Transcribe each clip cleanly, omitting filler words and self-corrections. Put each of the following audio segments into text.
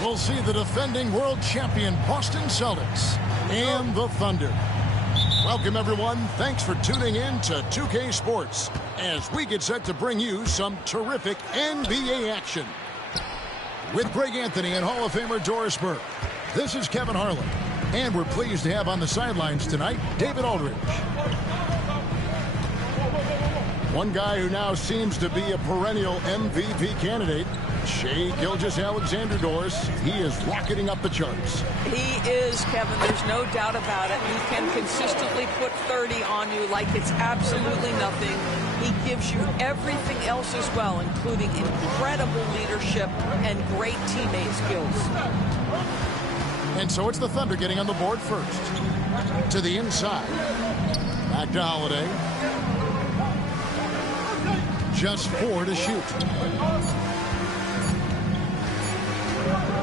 We'll see the defending world champion Boston Celtics and the Thunder. Welcome, everyone. Thanks for tuning in to 2K Sports as we get set to bring you some terrific NBA action. With Greg Anthony and Hall of Famer Doris Burke, this is Kevin Harlan. And we're pleased to have on the sidelines tonight David Aldridge. One guy who now seems to be a perennial MVP candidate, Shai Gilgeous-Alexander. Doris, he is rocketing up the charts. He is, Kevin. There's no doubt about it. He can consistently put 30 on you like it's absolutely nothing. He gives you everything else as well, including incredible leadership and great teammate skills. And so it's the Thunder getting on the board first. To the inside. Back to Holiday. Just 4 to shoot.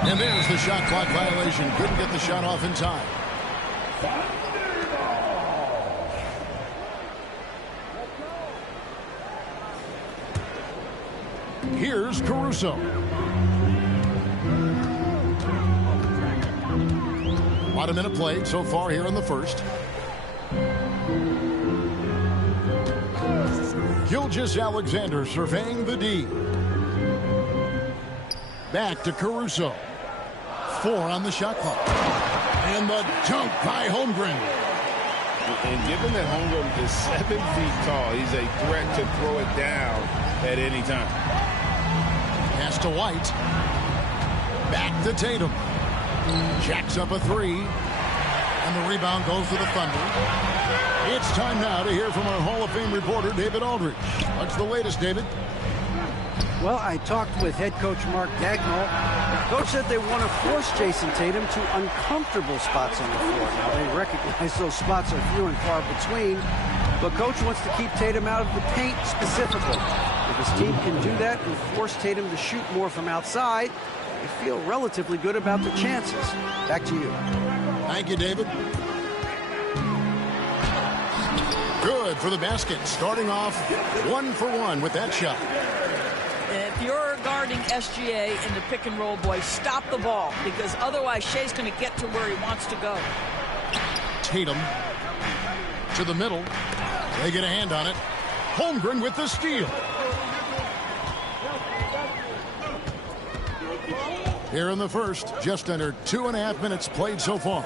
And there's the shot clock violation. Couldn't get the shot off in time. Here's Caruso. About a minute played so far here in the first. Gilgeous-Alexander surveying the D. Back to Caruso. 4 on the shot clock. And the dunk by Holmgren. And given that Holmgren is 7 feet tall, he's a threat to throw it down at any time. Pass to White. Back to Tatum. Jacks up a 3. And the rebound goes to the Thunder. It's time now to hear from our Hall of Fame reporter, David Aldridge. What's the latest, David? Well, I talked with head coach Mark Dagnall. The coach said they want to force Jason Tatum to uncomfortable spots on the floor. Now, they recognize those spots are few and far between, but coach wants to keep Tatum out of the paint specifically. If his team can do that and force Tatum to shoot more from outside, they feel relatively good about the chances. Back to you. Thank you, David. Good for the basket. Starting off 1 for 1 with that shot. If you're guarding SGA in the pick and roll, boys, stop the ball, because otherwise Shai's going to get to where he wants to go. Tatum to the middle. They get a hand on it. Holmgren with the steal. Here in the first, just under 2.5 minutes played so far.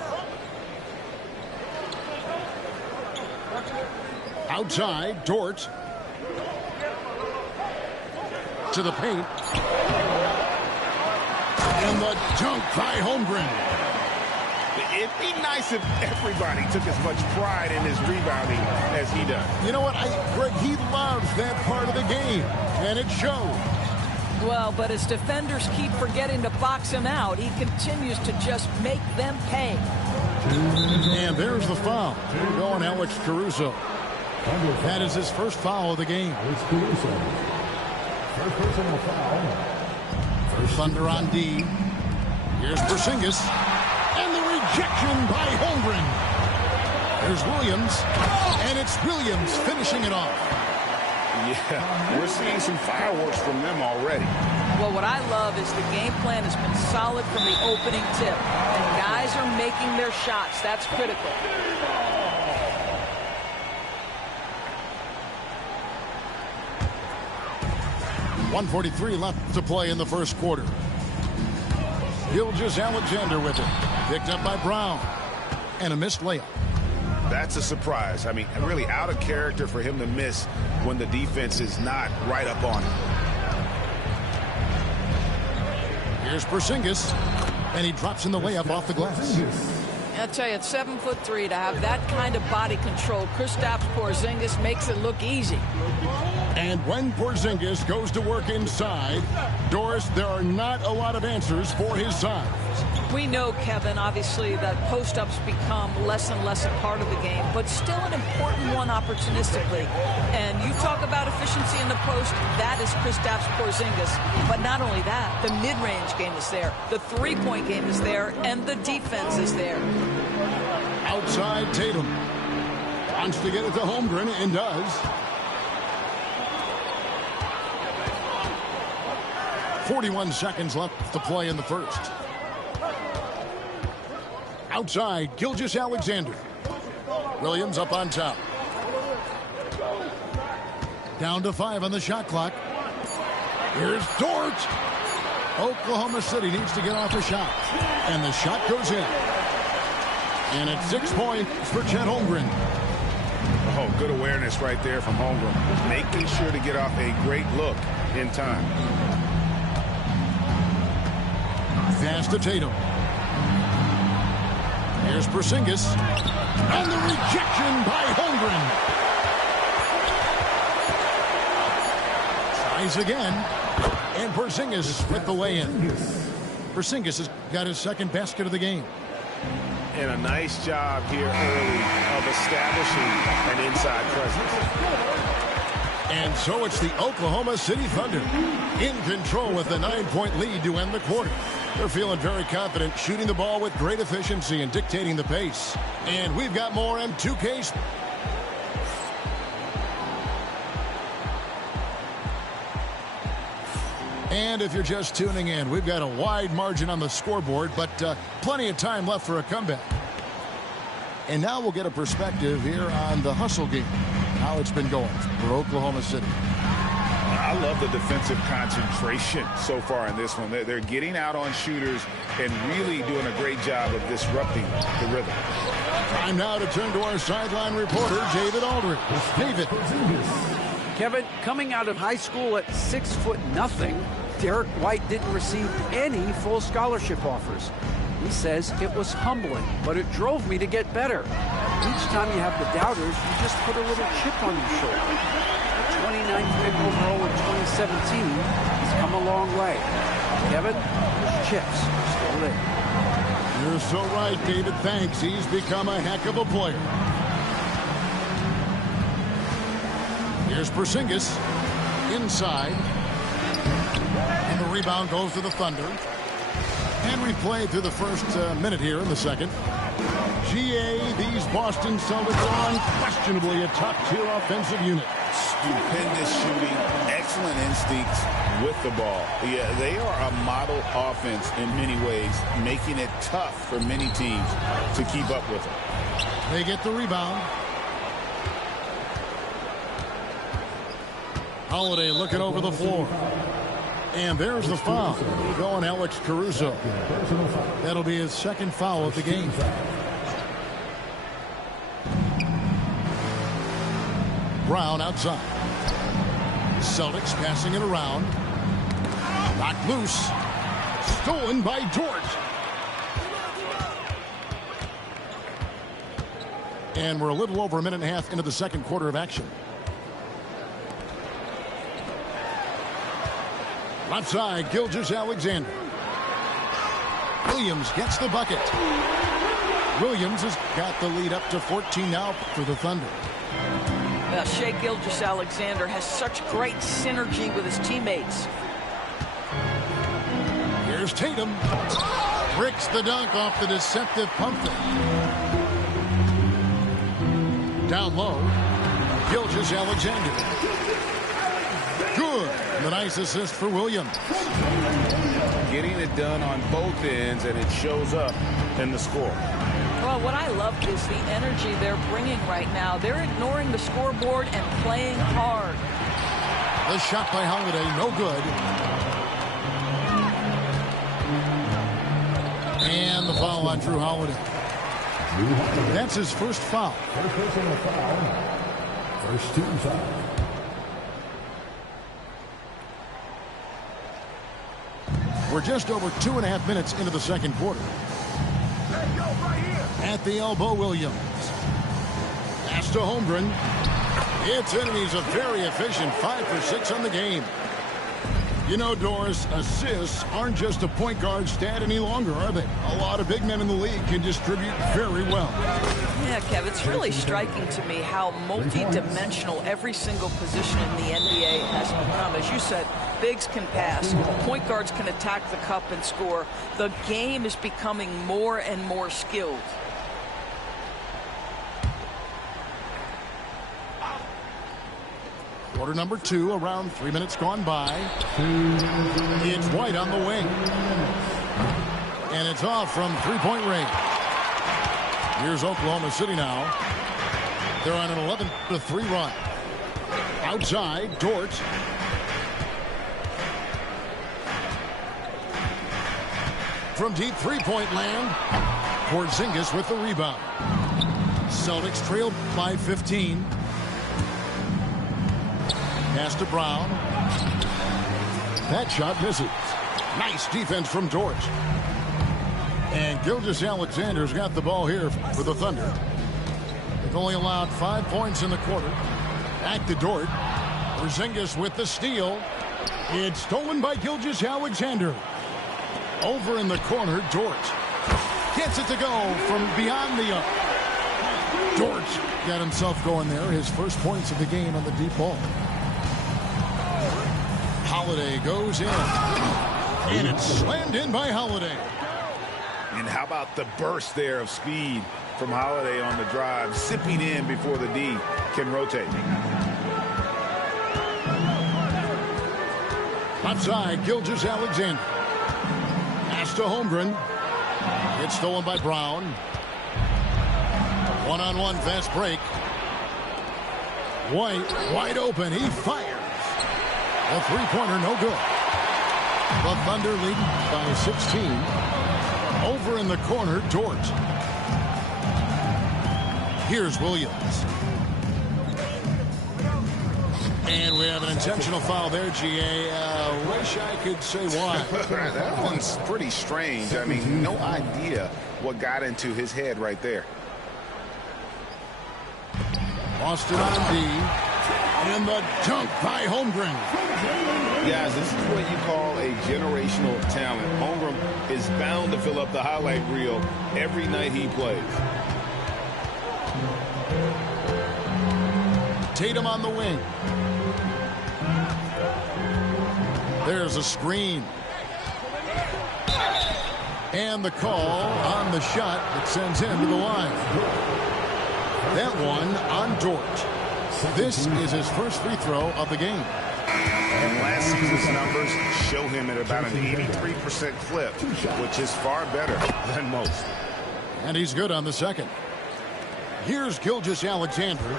Outside, Dort. To the paint. And the dunk by Holmgren. It'd be nice if everybody took as much pride in his rebounding as he does. You know what, Greg, he loves that part of the game, and it shows. Well, but as defenders keep forgetting to box him out, he continues to just make them pay. And there's the foul. Going Alex Caruso. That is his first foul of the game. Alex Caruso. First personal foul. First Thunder on D. Here's Porzingis. And the rejection by Holmgren. There's Williams. And it's Williams finishing it off. Yeah, we're seeing some fireworks from them already. Well, what I love is the game plan has been solid from the opening tip. And guys are making their shots. That's critical. 1:43 left to play in the first quarter. Gilgeous-Alexander with it. Picked up by Brown. And a missed layup. That's a surprise. I mean, really out of character for him to miss when the defense is not right up on him. Here's Porzingis. And he drops in the layup off the glass. I'll tell you, at 7'3", to have that kind of body control, Kristaps Porzingis makes it look easy. And when Porzingis goes to work inside, Doris, there are not a lot of answers for his size. We know, Kevin, obviously, that post-ups become less and less a part of the game, but still an important one opportunistically. And you talk about efficiency in the post, that is Kristaps Porzingis. But not only that, the mid-range game is there, the three-point game is there, and the defense is there. Outside Tatum. Wants to get it to Holmgren and does. 41 seconds left to play in the first. Outside, Gilgeous-Alexander. Williams up on top. Down to 5 on the shot clock. Here's Dort. Oklahoma City needs to get off a shot. And the shot goes in. And it's 6 points for Chet Holmgren. Oh, good awareness right there from Holmgren. Making sure to get off a great look in time. Pass to Tatum. Here's Porzingis. And the rejection by Holmgren. Tries again. And Porzingis with the lay-in. Porzingis has got his second basket of the game. And a nice job here early of establishing an inside presence. And so it's the Oklahoma City Thunder in control with the 9-point lead to end the quarter. They're feeling very confident, shooting the ball with great efficiency and dictating the pace. And we've got more M2K. And if you're just tuning in, we've got a wide margin on the scoreboard, but plenty of time left for a comeback. And now we'll get a perspective here on the hustle game, how it's been going for Oklahoma City. I love the defensive concentration so far in this one. They're getting out on shooters and really doing a great job of disrupting the rhythm. Time now to turn to our sideline reporter, David Aldridge. David. Kevin, coming out of high school at 6'0", Derek White didn't receive any full scholarship offers. He says it was humbling, but it drove me to get better. Each time you have the doubters, you just put a little chip on your shoulder. The 29th pick overall in 2017 has come a long way. Kevin, those chips are still there. You're so right, David. Thanks. He's become a heck of a player. Here's Porzingis inside. And the rebound goes to the Thunder. And we played through the first minute here in the second. GA, these Boston Celtics are unquestionably a top-tier offensive unit. Stupendous shooting, excellent instincts with the ball. Yeah, they are a model offense in many ways, making it tough for many teams to keep up with them. They get the rebound. Holiday looking over the floor. And there's the foul. Going Alex Caruso. That'll be his second foul of the game. Brown outside. Celtics passing it around. Knocked loose. Stolen by Dort. And we're a little over a minute and a half into the second quarter of action. Left side, Gilgeous-Alexander. Williams gets the bucket. Williams has got the lead up to 14 now for the Thunder. Shai Gilgeous-Alexander has such great synergy with his teammates. Here's Tatum. Bricks the dunk off the deceptive pump fake. Down low, Gilgeous-Alexander. Good. The nice assist for Williams. Getting it done on both ends, and it shows up in the score. Well, what I love is the energy they're bringing right now. They're ignoring the scoreboard and playing hard. The shot by Holiday, no good. And the foul on Drew Holiday. That's his first foul. First personal foul. First team foul. We're just over 2.5 minutes into the second quarter. At the elbow, Williams. Pass to Holmgren. It's in, and he's a very efficient 5 for 6 on the game. You know, Doris, assists aren't just a point guard stat any longer, are they? A lot of big men in the league can distribute very well. Yeah, Kev, it's really striking to me how multi-dimensional every single position in the NBA has become. As you said, bigs can pass, point guards can attack the cup and score. The game is becoming more and more skilled. Quarter number 2, around 3 minutes gone by. It's White on the wing. And it's off from three-point range. Here's Oklahoma City now. They're on an 11-3 run. Outside, Dort. From deep three-point land, Porzingis with the rebound. Celtics trailed by 15. Pass to Brown. That shot misses. Nice defense from Dort. And Gilgeous-Alexander's got the ball here for the Thunder. They've only allowed 5 points in the quarter. Back to Dort. Porzingis with the steal. It's stolen by Gilgeous-Alexander. Over in the corner, Dort. Gets it to go from beyond the arc. Dort got himself going there. His first points of the game on the deep ball. Holiday goes in. And it's slammed in by Holiday. And how about the burst there of speed from Holiday on the drive, zipping in before the D can rotate. Left side, Gilgeous-Alexander. Pass to Holmgren. It's stolen by Brown. One-on-one fast break. White wide open. He fires. A three-pointer, no good. The Thunder leading by 16. Over in the corner, Dort. Here's Williams. And we have an intentional foul there, GA. Wish I could say why. That one's pretty strange. I mean, no idea what got into his head right there. Boston on D. And the dunk by Holmgren. Guys, this is what you call a generational talent. Holmgren is bound to fill up the highlight reel every night he plays. Tatum on the wing. There's a screen. And the call on the shot that sends him to the line. That one on Dort. This is his first free throw of the game. And last season's numbers show him at about an 83% clip, which is far better than most. And he's good on the second. Here's Gilgeous-Alexander.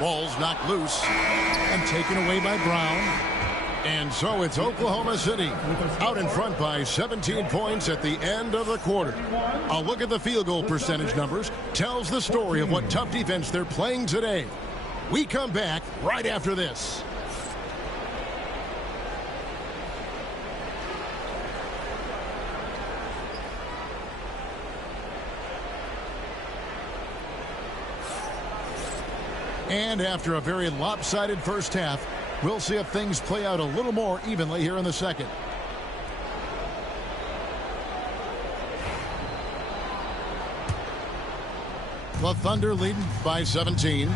Ball's knocked loose and taken away by Brown. And so it's Oklahoma City out in front by 17 points at the end of the quarter. A look at the field goal percentage numbers tells the story of what tough defense they're playing today. We come back right after this. And after a very lopsided first half, we'll see if things play out a little more evenly here in the second. The Thunder leading by 17.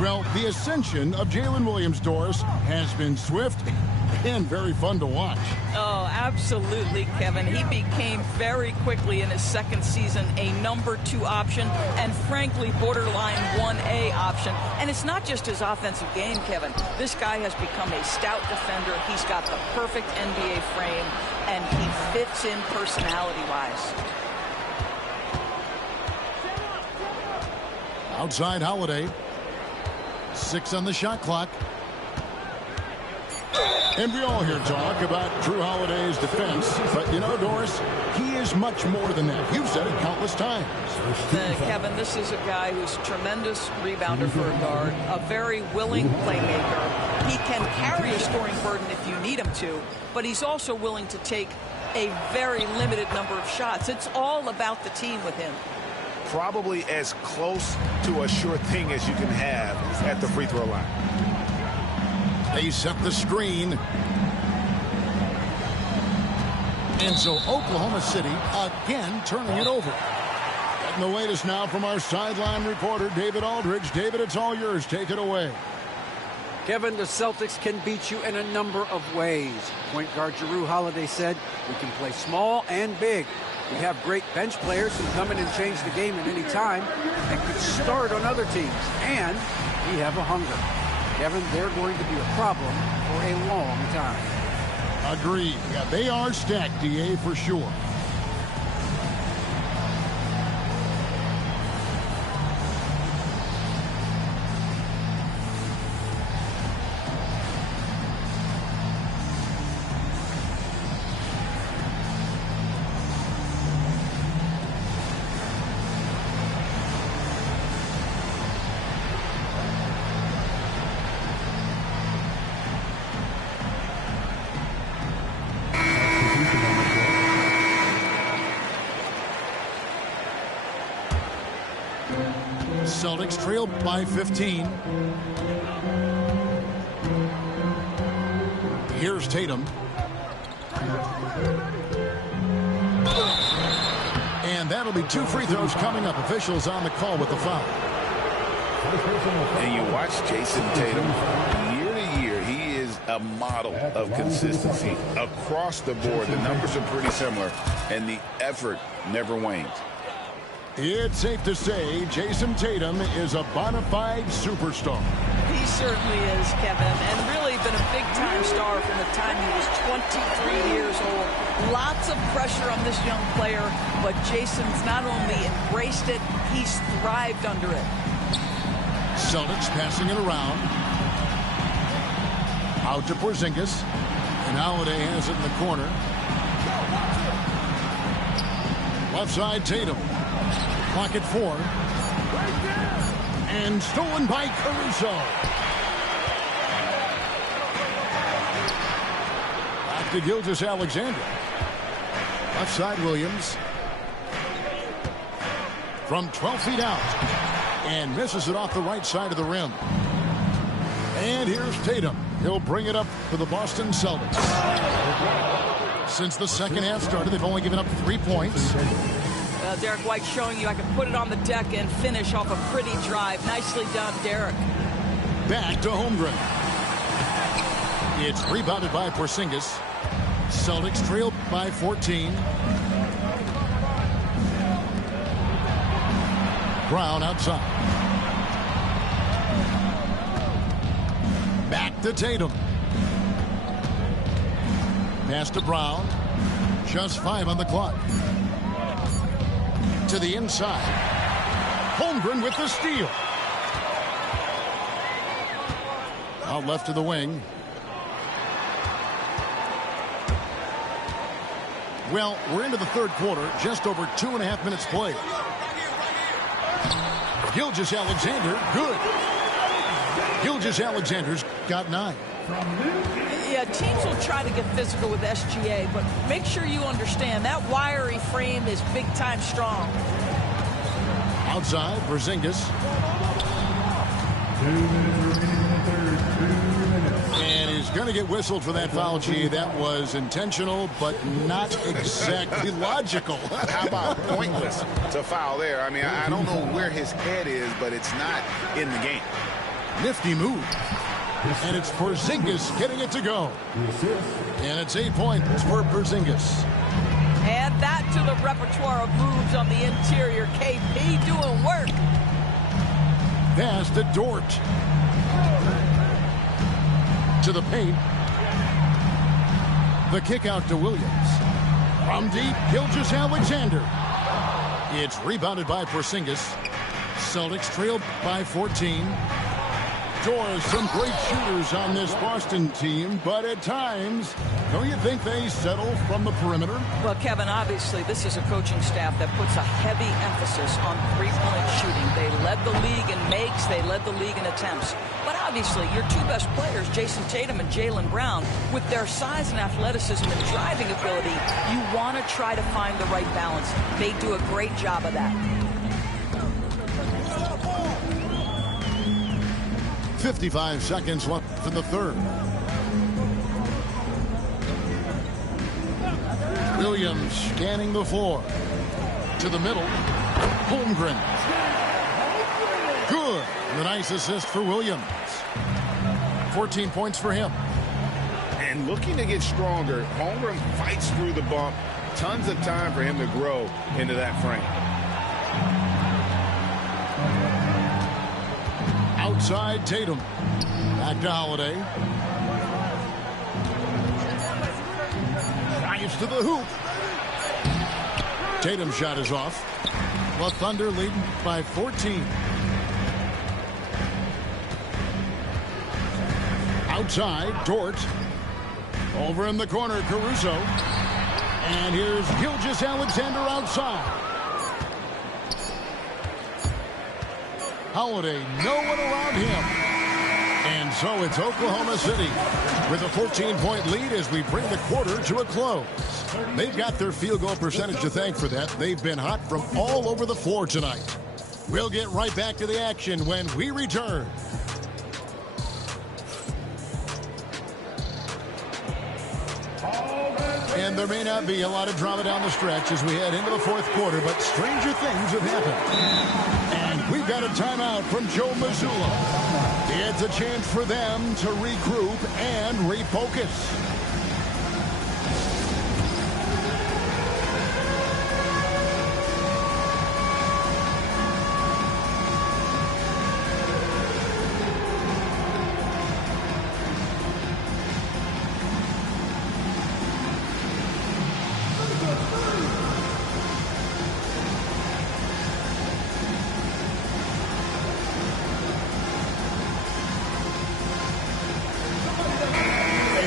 Well, the ascension of Jalen Williams, Doris, has been swift and very fun to watch. Oh, absolutely, Kevin. He became very quickly in his second season a number 2 option and, frankly, borderline 1A option. And it's not just his offensive game, Kevin. This guy has become a stout defender. He's got the perfect NBA frame, and he fits in personality-wise. Outside Holiday. 6 on the shot clock. And we all hear talk about Drew Holiday's defense. But, you know, Doris, he is much more than that. You've said it countless times. Kevin, this is a guy who's a tremendous rebounder for a guard, a very willing playmaker. He can carry a scoring burden if you need him to, but he's also willing to take a very limited number of shots. It's all about the team with him. Probably as close to a sure thing as you can have at the free throw line. They set the screen. And so Oklahoma City again turning it over. Getting the latest now from our sideline reporter, David Aldridge. David, it's all yours. Take it away. Kevin, the Celtics can beat you in a number of ways. Point guard Jrue Holiday said, we can play small and big. We have great bench players who come in and change the game at any time and could start on other teams. And we have a hunger. Kevin, they're going to be a problem for a long time. Agreed. Yeah, they are stacked, DA, for sure. Celtics trail by 15. Here's Tatum. And that'll be 2 free throws coming up. Officials on the call with the foul. And you watch Jason Tatum year to year. He is a model of consistency across the board. The numbers are pretty similar, and the effort never wanes. It's safe to say Jason Tatum is a bona fide superstar. He certainly is, Kevin, and really been a big-time star from the time he was 23 years old. Lots of pressure on this young player, but Jason's not only embraced it, he's thrived under it. Celtics passing it around. Out to Porzingis. And Holiday has it in the corner. Left side, Tatum. Clock at 4. And stolen by Caruso. Back to Gilgeous-Alexander. Left side, Williams. From 12 feet out. And misses it off the right side of the rim. And here's Tatum. He'll bring it up for the Boston Celtics. Since the second half started, they've only given up 3 points. Derek White showing you I can put it on the deck and finish off a pretty drive. Nicely done, Derek. Back to Holmgren. It's rebounded by Porzingis. Celtics trail by 14. Brown outside. Back to Tatum. Pass to Brown. Just 5 on the clock. To the inside. Holmgren with the steal. Out left to the wing. Well, we're into the third quarter. Just over 2.5 minutes played. Gilgeous-Alexander, good. Gilgeous-Alexander's got 9. Yeah, teams will try to get physical with SGA, but make sure you understand that wiry frame is big-time strong. Outside, Porzingis. 2 minutes remaining in the third. 2 minutes. And he's going to get whistled for that foul, G. That was intentional, but not exactly logical. How about pointless to foul there? I mean, I don't know where his head is, but it's not in the game. Nifty move. And it's Porzingis getting it to go. And it's 8 points for Porzingis. Add that to the repertoire of moves on the interior. KP doing work. Pass to Dort. To the paint. The kick out to Williams. From deep, Gilgeous-Alexander. It's rebounded by Porzingis. Celtics trailed by 14. Some great shooters on this Boston team, but at times, don't you think they settle from the perimeter? Well, Kevin, obviously, this is a coaching staff that puts a heavy emphasis on three-point shooting. They led the league in makes. They led the league in attempts. But obviously, your two best players, Jason Tatum and Jaylen Brown, with their size and athleticism and driving ability, you want to try to find the right balance. They do a great job of that. 55 seconds left in the third. Williams scanning the floor. To the middle. Holmgren. Good. And a nice assist for Williams. 14 points for him. And looking to get stronger, Holmgren fights through the bump. Tons of time for him to grow into that frame. Outside Tatum. Back to Holiday. Drives to the hoop. Tatum's shot is off. The Thunder leading by 14. Outside, Dort. Over in the corner, Caruso. And here's Gilgeous-Alexander outside. Holiday, no one around him. And so it's Oklahoma City with a 14-point lead as we bring the quarter to a close. They've got their field goal percentage to thank for that. They've been hot from all over the floor tonight. We'll get right back to the action when we return. And there may not be a lot of drama down the stretch as we head into the fourth quarter, but stranger things have happened. And we've got a timeout from Joe Mazzulla. It's a chance for them to regroup and refocus.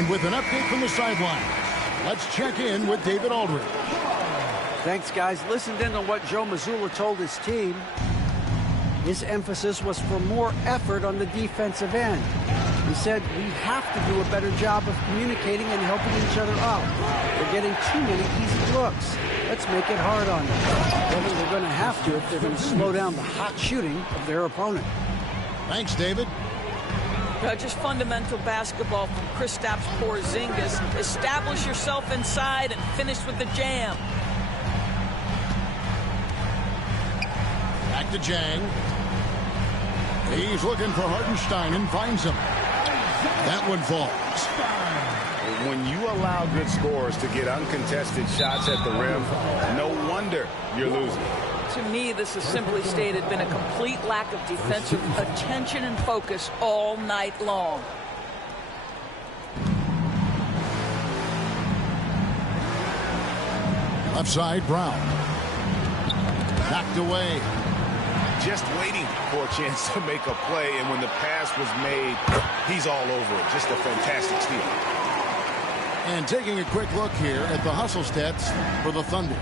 With an update from the sideline, let's check in with David Aldridge. Thanks, guys. Listened in on what Joe Mazzulla told his team. His emphasis was for more effort on the defensive end. He said, we have to do a better job of communicating and helping each other out. They're getting too many easy looks. Let's make it hard on them. Well, they're going to have to if they're going to slow down the hot shooting of their opponent. Thanks, David. Just fundamental basketball from Kristaps Porzingis. Establish yourself inside and finish with the jam. Back to Jang. He's looking for Hartenstein and finds him. That one falls. When you allow good scorers to get uncontested shots at the rim, no wonder you're losing. To me, this has simply stated been a complete lack of defensive attention and focus all night long. Left side, Brown. Knocked away. Just waiting for a chance to make a play, and when the pass was made, he's all over it. Just a fantastic steal. And taking a quick look here at the hustle stats for the Thunder.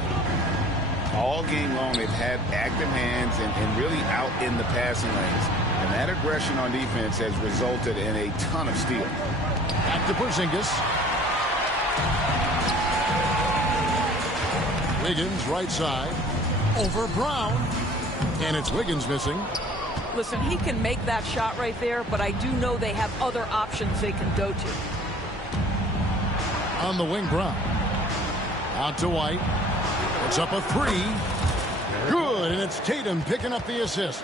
All game long, they've had active hands and really out in the passing lanes. And that aggression on defense has resulted in a ton of steals. Back to Porzingis. Wiggins, right side. Over Brown. And it's Wiggins missing. Listen, he can make that shot right there, but I do know they have other options they can go to. On the wing, Brown. Out to White. It's up a three. Good, and it's Tatum picking up the assist.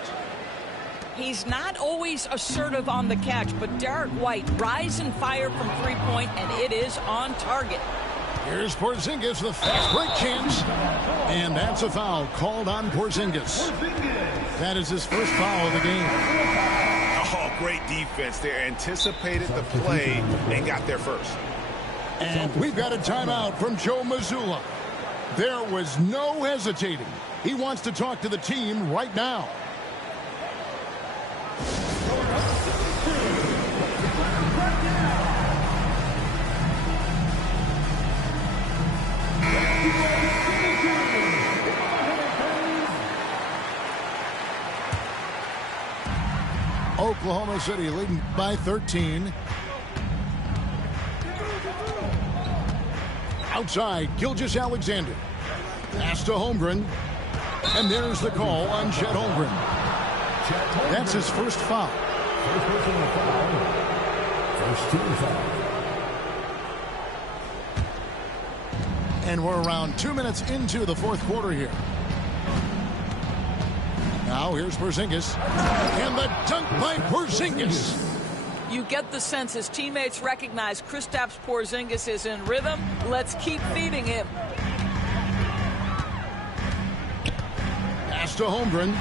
He's not always assertive on the catch, but Derek White rise and fire from three-point, and it is on target. Here's Porzingis, the fast break chance. And that's a foul called on Porzingis. That is his first foul of the game. Oh, great defense there. Anticipated the play and got there first. And we've got a timeout from Joe Mazzulla. There was no hesitating. He wants to talk to the team right now. Oklahoma City leading by 13. Outside, Gilgeous-Alexander. Pass to Holmgren. And there's the call on Chet Holmgren. That's his first foul. First personal foul. First team foul. And we're around 2 minutes into the fourth quarter here. Now here's Porzingis. And the dunk by Porzingis. You get the sense his teammates recognize Kristaps Porzingis is in rhythm. Let's keep feeding him. Pass to Holmgren.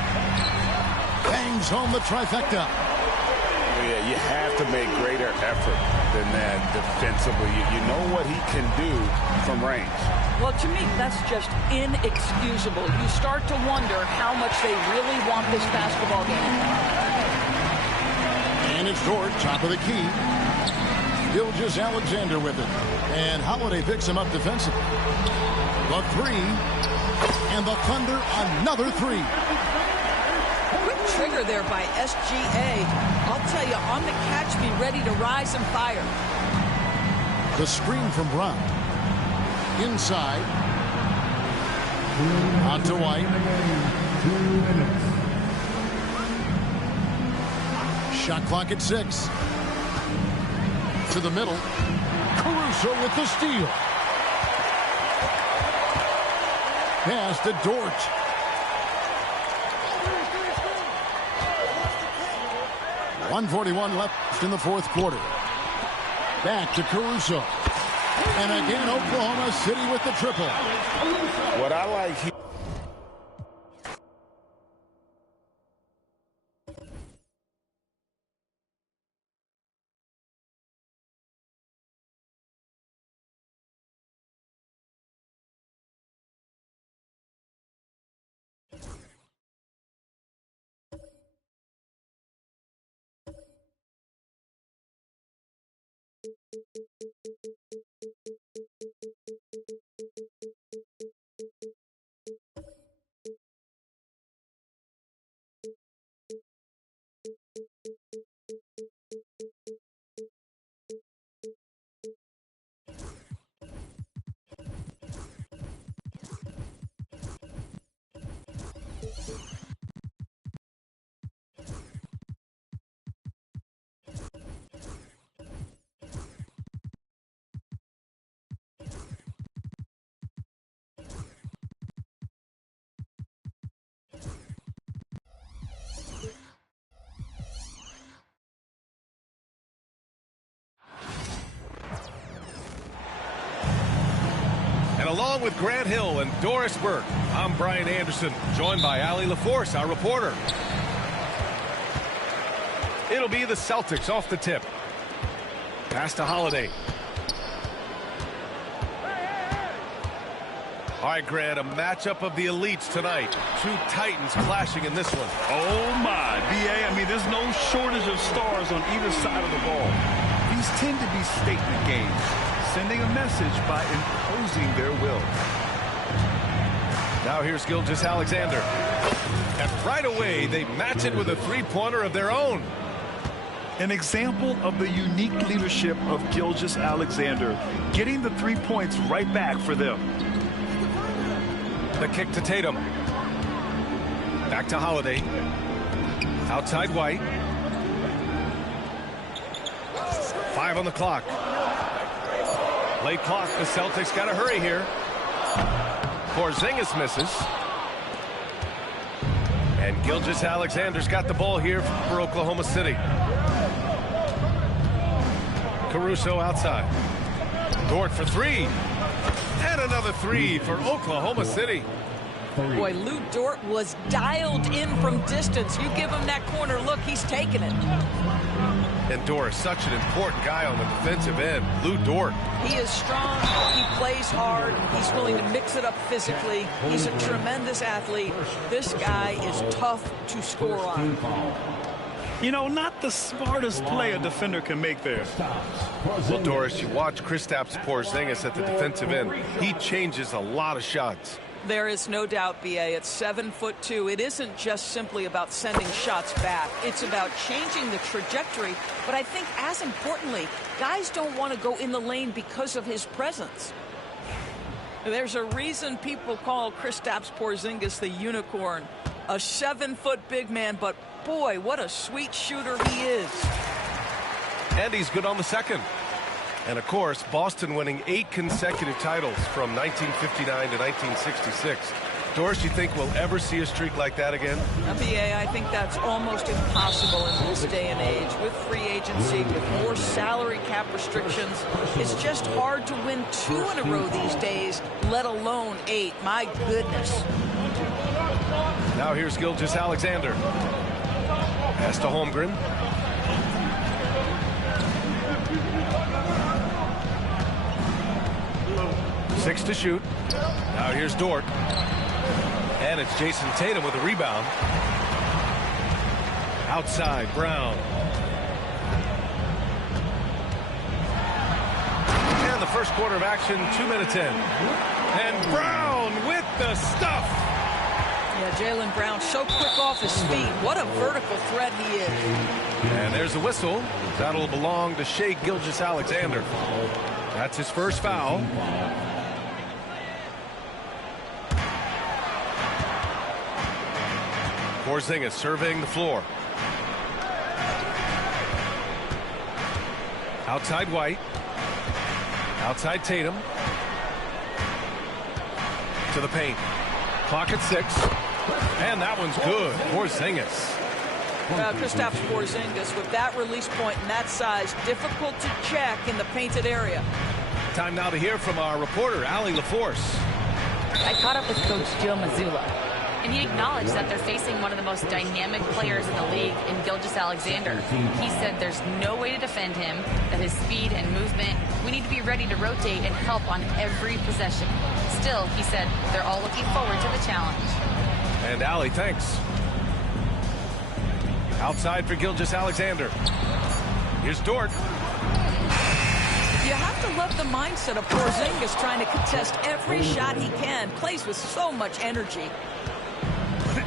Bangs home the trifecta. Yeah, you have to make greater effort than that defensively. You know what he can do from range. Well, to me, that's just inexcusable. You start to wonder how much they really want this basketball game. And it's Dort, top of the key. Gilgeous-Alexander with it. And Holiday picks him up defensively. The three. And the Thunder, another three. Quick trigger there by SGA. I'll tell you, on the catch, be ready to rise and fire. The screen from Brown. Inside. On to White. 2 minutes. Shot clock at 6. To the middle. Caruso with the steal. Pass to Dort. .141 left in the fourth quarter. Back to Caruso. And again, Oklahoma City with the triple. What I like here. Along with Grant Hill and Doris Burke, I'm Brian Anderson, joined by Allie LaForce, our reporter. It'll be the Celtics off the tip. Pass to Holiday. All right, Grant, a matchup of the elites tonight. Two Titans clashing in this one. Oh, my. B.A., I mean, there's no shortage of stars on either side of the ball. These tend to be statement games, sending a message by imposing their will. Now here's Gilgeous-Alexander. And right away, they match it with a three-pointer of their own. An example of the unique leadership of Gilgeous-Alexander, getting the 3 points right back for them. The kick to Tatum. Back to Holiday. Outside White. 5 on the clock. Late clock. The Celtics got to hurry here. Porzingis misses. And Gilgeous-Alexander's got the ball here for Oklahoma City. Caruso outside. Dort for three. And another three for Oklahoma City. Boy, Lou Dort was dialed in from distance. You give him that corner look, he's taking it. And Dort is such an important guy on the defensive end. Lou Dort. He is strong. He plays hard. He's willing to mix it up physically. He's a tremendous athlete. This guy is tough to score on. You know, not the smartest play a defender can make there. Well, Doris, you watch Kristaps Porzingis at the defensive end. He changes a lot of shots. There is no doubt, B.A. At 7'2", it isn't just simply about sending shots back. It's about changing the trajectory. But I think as importantly, guys don't want to go in the lane because of his presence. There's a reason people call Kristaps Porzingis the unicorn. A 7-foot big man, but boy, what a sweet shooter he is. And he's good on the second. And, of course, Boston winning 8 consecutive titles from 1959 to 1966. Doris, you think we'll ever see a streak like that again? BA, I think that's almost impossible in this day and age. With free agency, with more salary cap restrictions, it's just hard to win 2 in a row these days, let alone 8. My goodness. Now here's Gilgeous-Alexander. Pass to Holmgren. Six to shoot. Now here's Dort. And it's Jason Tatum with a rebound. Outside, Brown. And the first quarter of action, 2 minutes in. And Brown with the stuff. Yeah, Jaylen Brown so quick off his feet. What a vertical threat he is. And there's the whistle. That'll belong to Shai Gilgeous-Alexander. That's his first foul. Porzingis surveying the floor. Outside White. Outside Tatum. To the paint. Clock at 6. And that one's good. Porzingis. Kristaps Porzingis with that release point and that size, difficult to check in the painted area. Time now to hear from our reporter, Allie LaForce. I caught up with Coach Joe Mazzulla, and he acknowledged that they're facing one of the most dynamic players in the league in Gilgeous-Alexander. He said there's no way to defend him, that his speed and movement, we need to be ready to rotate and help on every possession. Still, he said they're all looking forward to the challenge. And Allie, thanks. Outside for Gilgeous-Alexander. Here's Dort. You have to love the mindset of Porzingis trying to contest every shot he can. Plays with so much energy.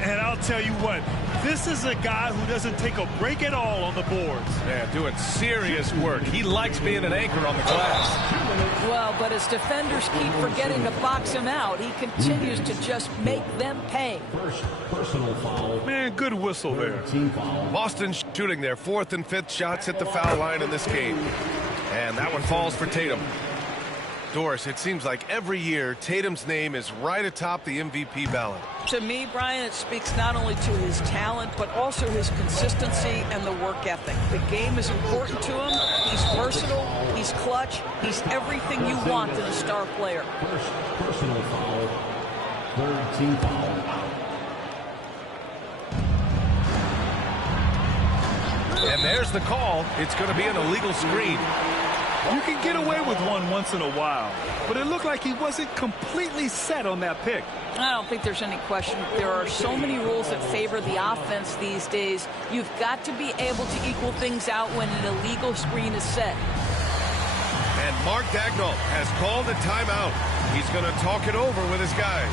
And I'll tell you what, this is a guy who doesn't take a break at all on the boards. Yeah, doing serious work. He likes being an anchor on the glass. Well, but as defenders keep forgetting to box him out, he continues to just make them pay. Personal foul. Man, good whistle there. Team foul. Boston shooting their 4th and 5th shots at the foul line in this game. And that one falls for Tatum. Doris, it seems like every year Tatum's name is right atop the MVP ballot. To me, Brian, it speaks not only to his talent, but also his consistency and the work ethic. The game is important to him. He's versatile. He's clutch. He's everything you want in a star player. First personal foul. 3rd team foul. And there's the call. It's going to be an illegal screen. You can get away with one once in a while, but it looked like he wasn't completely set on that pick. I don't think there's any question. There are so many rules that favor the offense these days. You've got to be able to equal things out when an illegal screen is set. And Mark Daigneault has called a timeout. He's going to talk it over with his guys.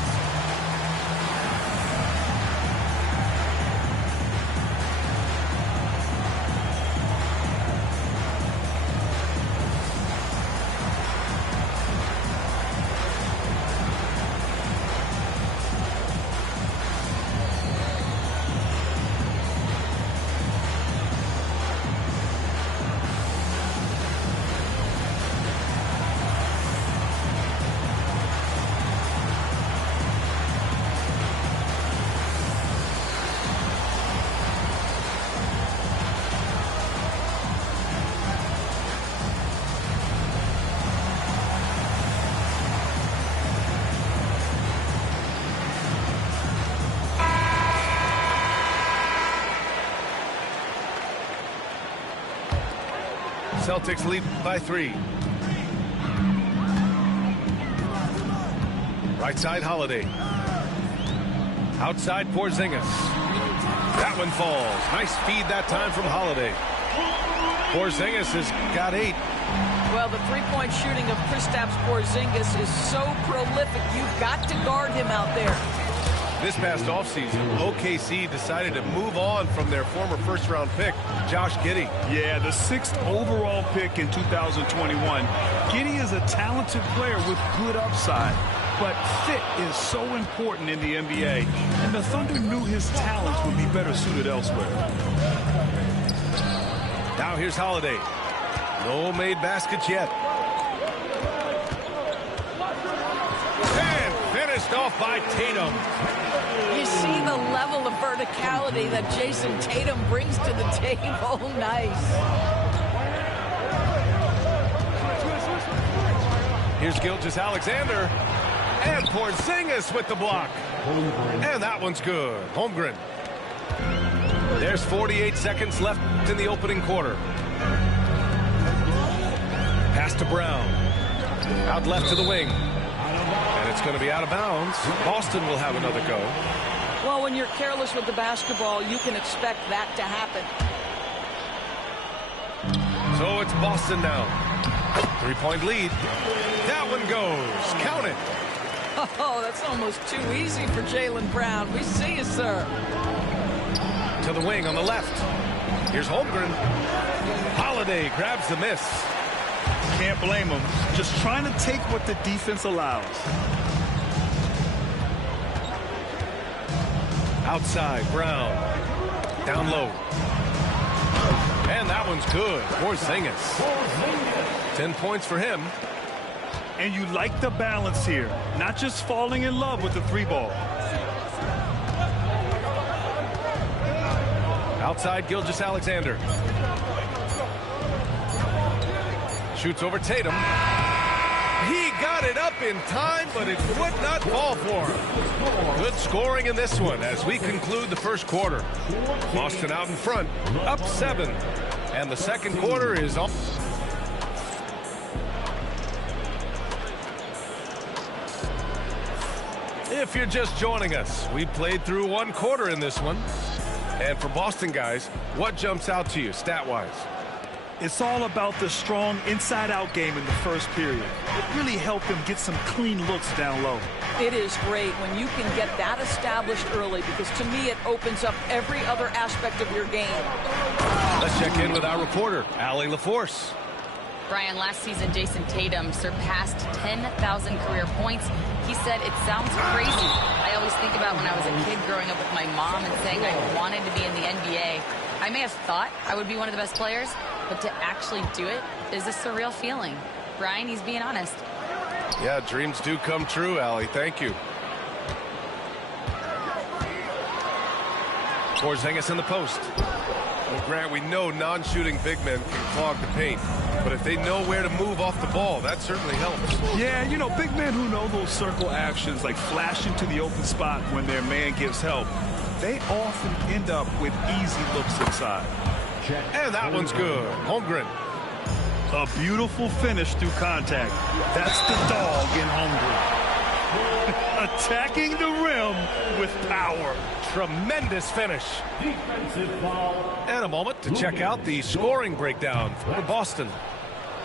Celtics lead by 3. Right side, Holiday. Outside, Porzingis. That one falls. Nice feed that time from Holiday. Porzingis has got 8. Well, the three-point shooting of Kristaps Porzingis is so prolific. You've got to guard him out there. This past offseason, OKC decided to move on from their former first-round pick, Josh Giddey. Yeah, the 6th overall pick in 2021. Giddey is a talented player with good upside, but fit is so important in the NBA, and the Thunder knew his talents would be better suited elsewhere. Now here's Holiday. No made baskets yet. And finished off by Tatum. You see the level of verticality that Jason Tatum brings to the table. Nice. Here's Gilgeous-Alexander. And Porzingis with the block. And that one's good. Holmgren. There's 48 seconds left in the opening quarter. Pass to Brown. Out left to the wing. And it's going to be out of bounds. Boston will have another go. Well, when you're careless with the basketball, you can expect that to happen. So it's Boston now. 3-point lead. That one goes. Count it. Oh, that's almost too easy for Jaylen Brown. We see you, sir. To the wing on the left. Here's Holmgren. Holiday grabs the miss. Can't blame him. Just trying to take what the defense allows. Outside, Brown. Down low. And that one's good. Porzingis. 10 points for him. And you like the balance here. Not just falling in love with the 3-ball. Outside, Gilgeous-Alexander. Shoots over Tatum. He got it up in time, but it would not fall for him. Good scoring in this one as we conclude the first quarter. Boston out in front, up 7. And the second quarter is on. If you're just joining us, we played through 1 quarter in this one. And for Boston guys, what jumps out to you stat-wise? It's all about the strong inside-out game in the first period. It really helped them get some clean looks down low. It is great when you can get that established early, because to me it opens up every other aspect of your game. Let's check in with our reporter, Allie LaForce. Brian, last season, Jason Tatum surpassed 10,000 career points. He said, it sounds crazy. I always think about when I was a kid growing up with my mom and saying I wanted to be in the NBA. I may have thought I would be one of the best players, but to actually do it is a surreal feeling. Brian, he's being honest. Yeah, dreams do come true, Allie. Thank you. Porzingis in the post. Well, Grant, we know non-shooting big men can clog the paint, but if they know where to move off the ball, that certainly helps. Yeah, you know, big men who know those circle actions, like flashing to the open spot when their man gives help, they often end up with easy looks inside. And that one's good. Holmgren. A beautiful finish through contact. That's the dog in Holmgren. Attacking the rim with power. Tremendous finish. And a moment to check out the scoring breakdown for Boston.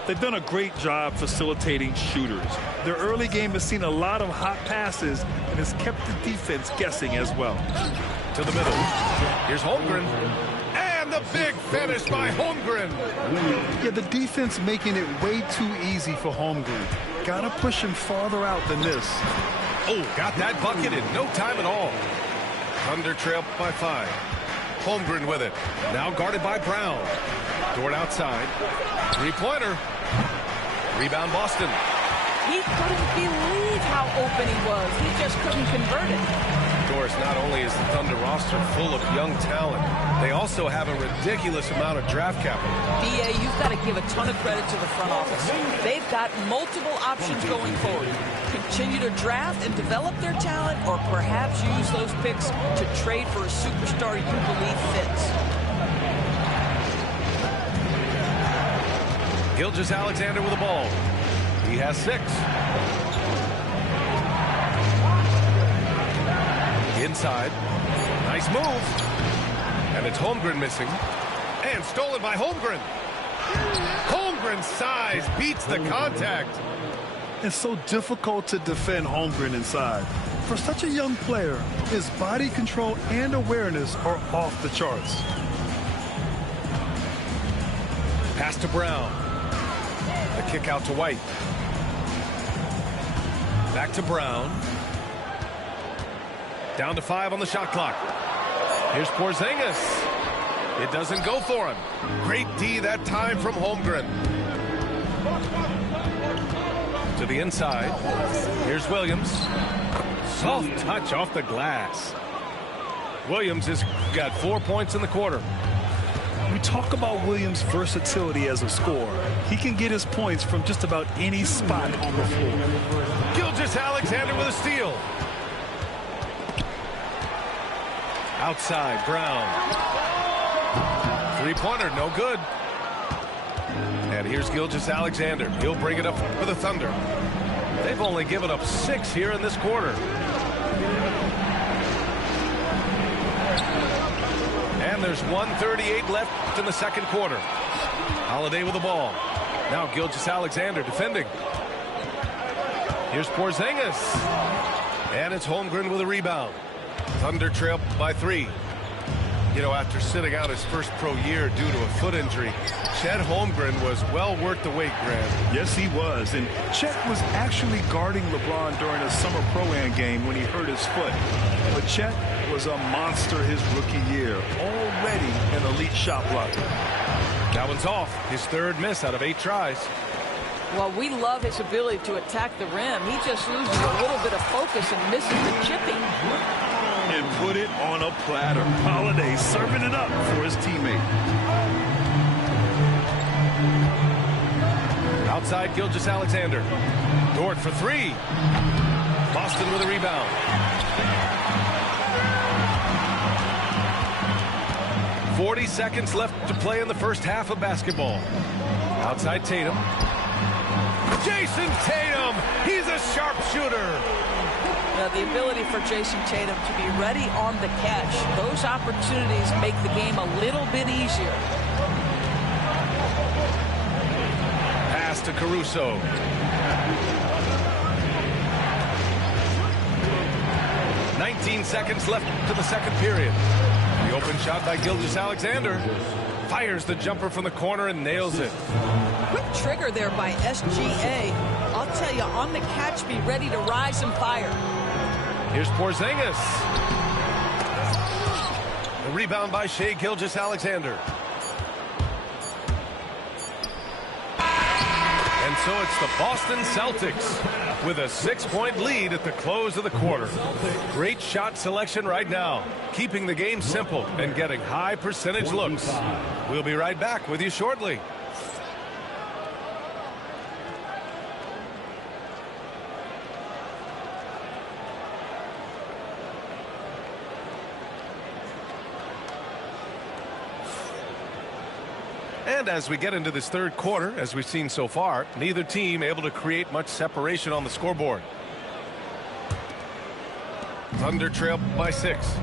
They've done a great job facilitating shooters. Their early game has seen a lot of hot passes and has kept the defense guessing as well. To the middle. Here's Holmgren. And the big finish by Holmgren. Yeah, the defense making it way too easy for Holmgren. Gotta push him farther out than this. Oh, got that bucket in no time at all. Thunder trail by 5. Holmgren with it. Now guarded by Brown. Dort outside. 3-pointer. Rebound Boston. He couldn't believe how open he was. He just couldn't convert it. Doris, not only is the Thunder roster full of young talent, they also have a ridiculous amount of draft capital. BA, you've got to give a ton of credit to the front office. They've got multiple options going forward. Continue to draft and develop their talent, or perhaps use those picks to trade for a superstar you believe fits. Gilgeous-Alexander with the ball. He has 6. Inside. Nice move. And it's Holmgren missing. And stolen by Holmgren. Holmgren's size beats the contact. It's so difficult to defend Holmgren inside. For such a young player, his body control and awareness are off the charts. Pass to Brown. The kick out to White. Back to Brown. Down to 5 on the shot clock. Here's Porzingis. It doesn't go for him. Great D that time from Holmgren. To the inside. Here's Williams. Soft touch off the glass. Williams has got 4 points in the quarter. We talk about Williams' versatility as a scorer. He can get his points from just about any spot on the floor. Gilgeous-Alexander with a steal. Outside, Brown. Three-pointer, no good. And here's Gilgeous-Alexander. He'll bring it up for the Thunder. They've only given up 6 here in this quarter. And there's 1:38 left in the second quarter. Holiday with the ball. Now Gilgeous-Alexander defending. Here's Porzingis. And it's Holmgren with a rebound. Thunder trail by 3. You know, after sitting out his first pro year due to a foot injury, Chet Holmgren was well worth the wait, Grant. Yes, he was. And Chet was actually guarding LeBron during a summer Pro-Am game when he hurt his foot. But Chet was a monster his rookie year. Already an elite shot blocker. That one's off. His 3rd miss out of 8 tries. Well, we love his ability to attack the rim. He just loses a little bit of focus and misses the chipping. And put it on a platter. Holiday serving it up for his teammate. Outside Gilgeous-Alexander. Dort for 3. Boston with a rebound. .40 seconds left to play in the first half of basketball. Outside Tatum. Jason Tatum! He's a sharpshooter! Now, the ability for Jason Tatum to be ready on the catch, those opportunities make the game a little bit easier. Pass to Caruso. .19 seconds left to the second period. The open shot by Gilgeous-Alexander. Fires the jumper from the corner and nails it. Quick trigger there by SGA. I'll tell you, on the catch, be ready to rise and fire. Here's Porzingis. The rebound by Shai Gilgeous-Alexander. And so it's the Boston Celtics with a 6-point lead at the close of the quarter. Great shot selection right now, keeping the game simple and getting high percentage looks. We'll be right back with you shortly. And as we get into this third quarter, as we've seen so far, neither team able to create much separation on the scoreboard. Thunder trail by 6.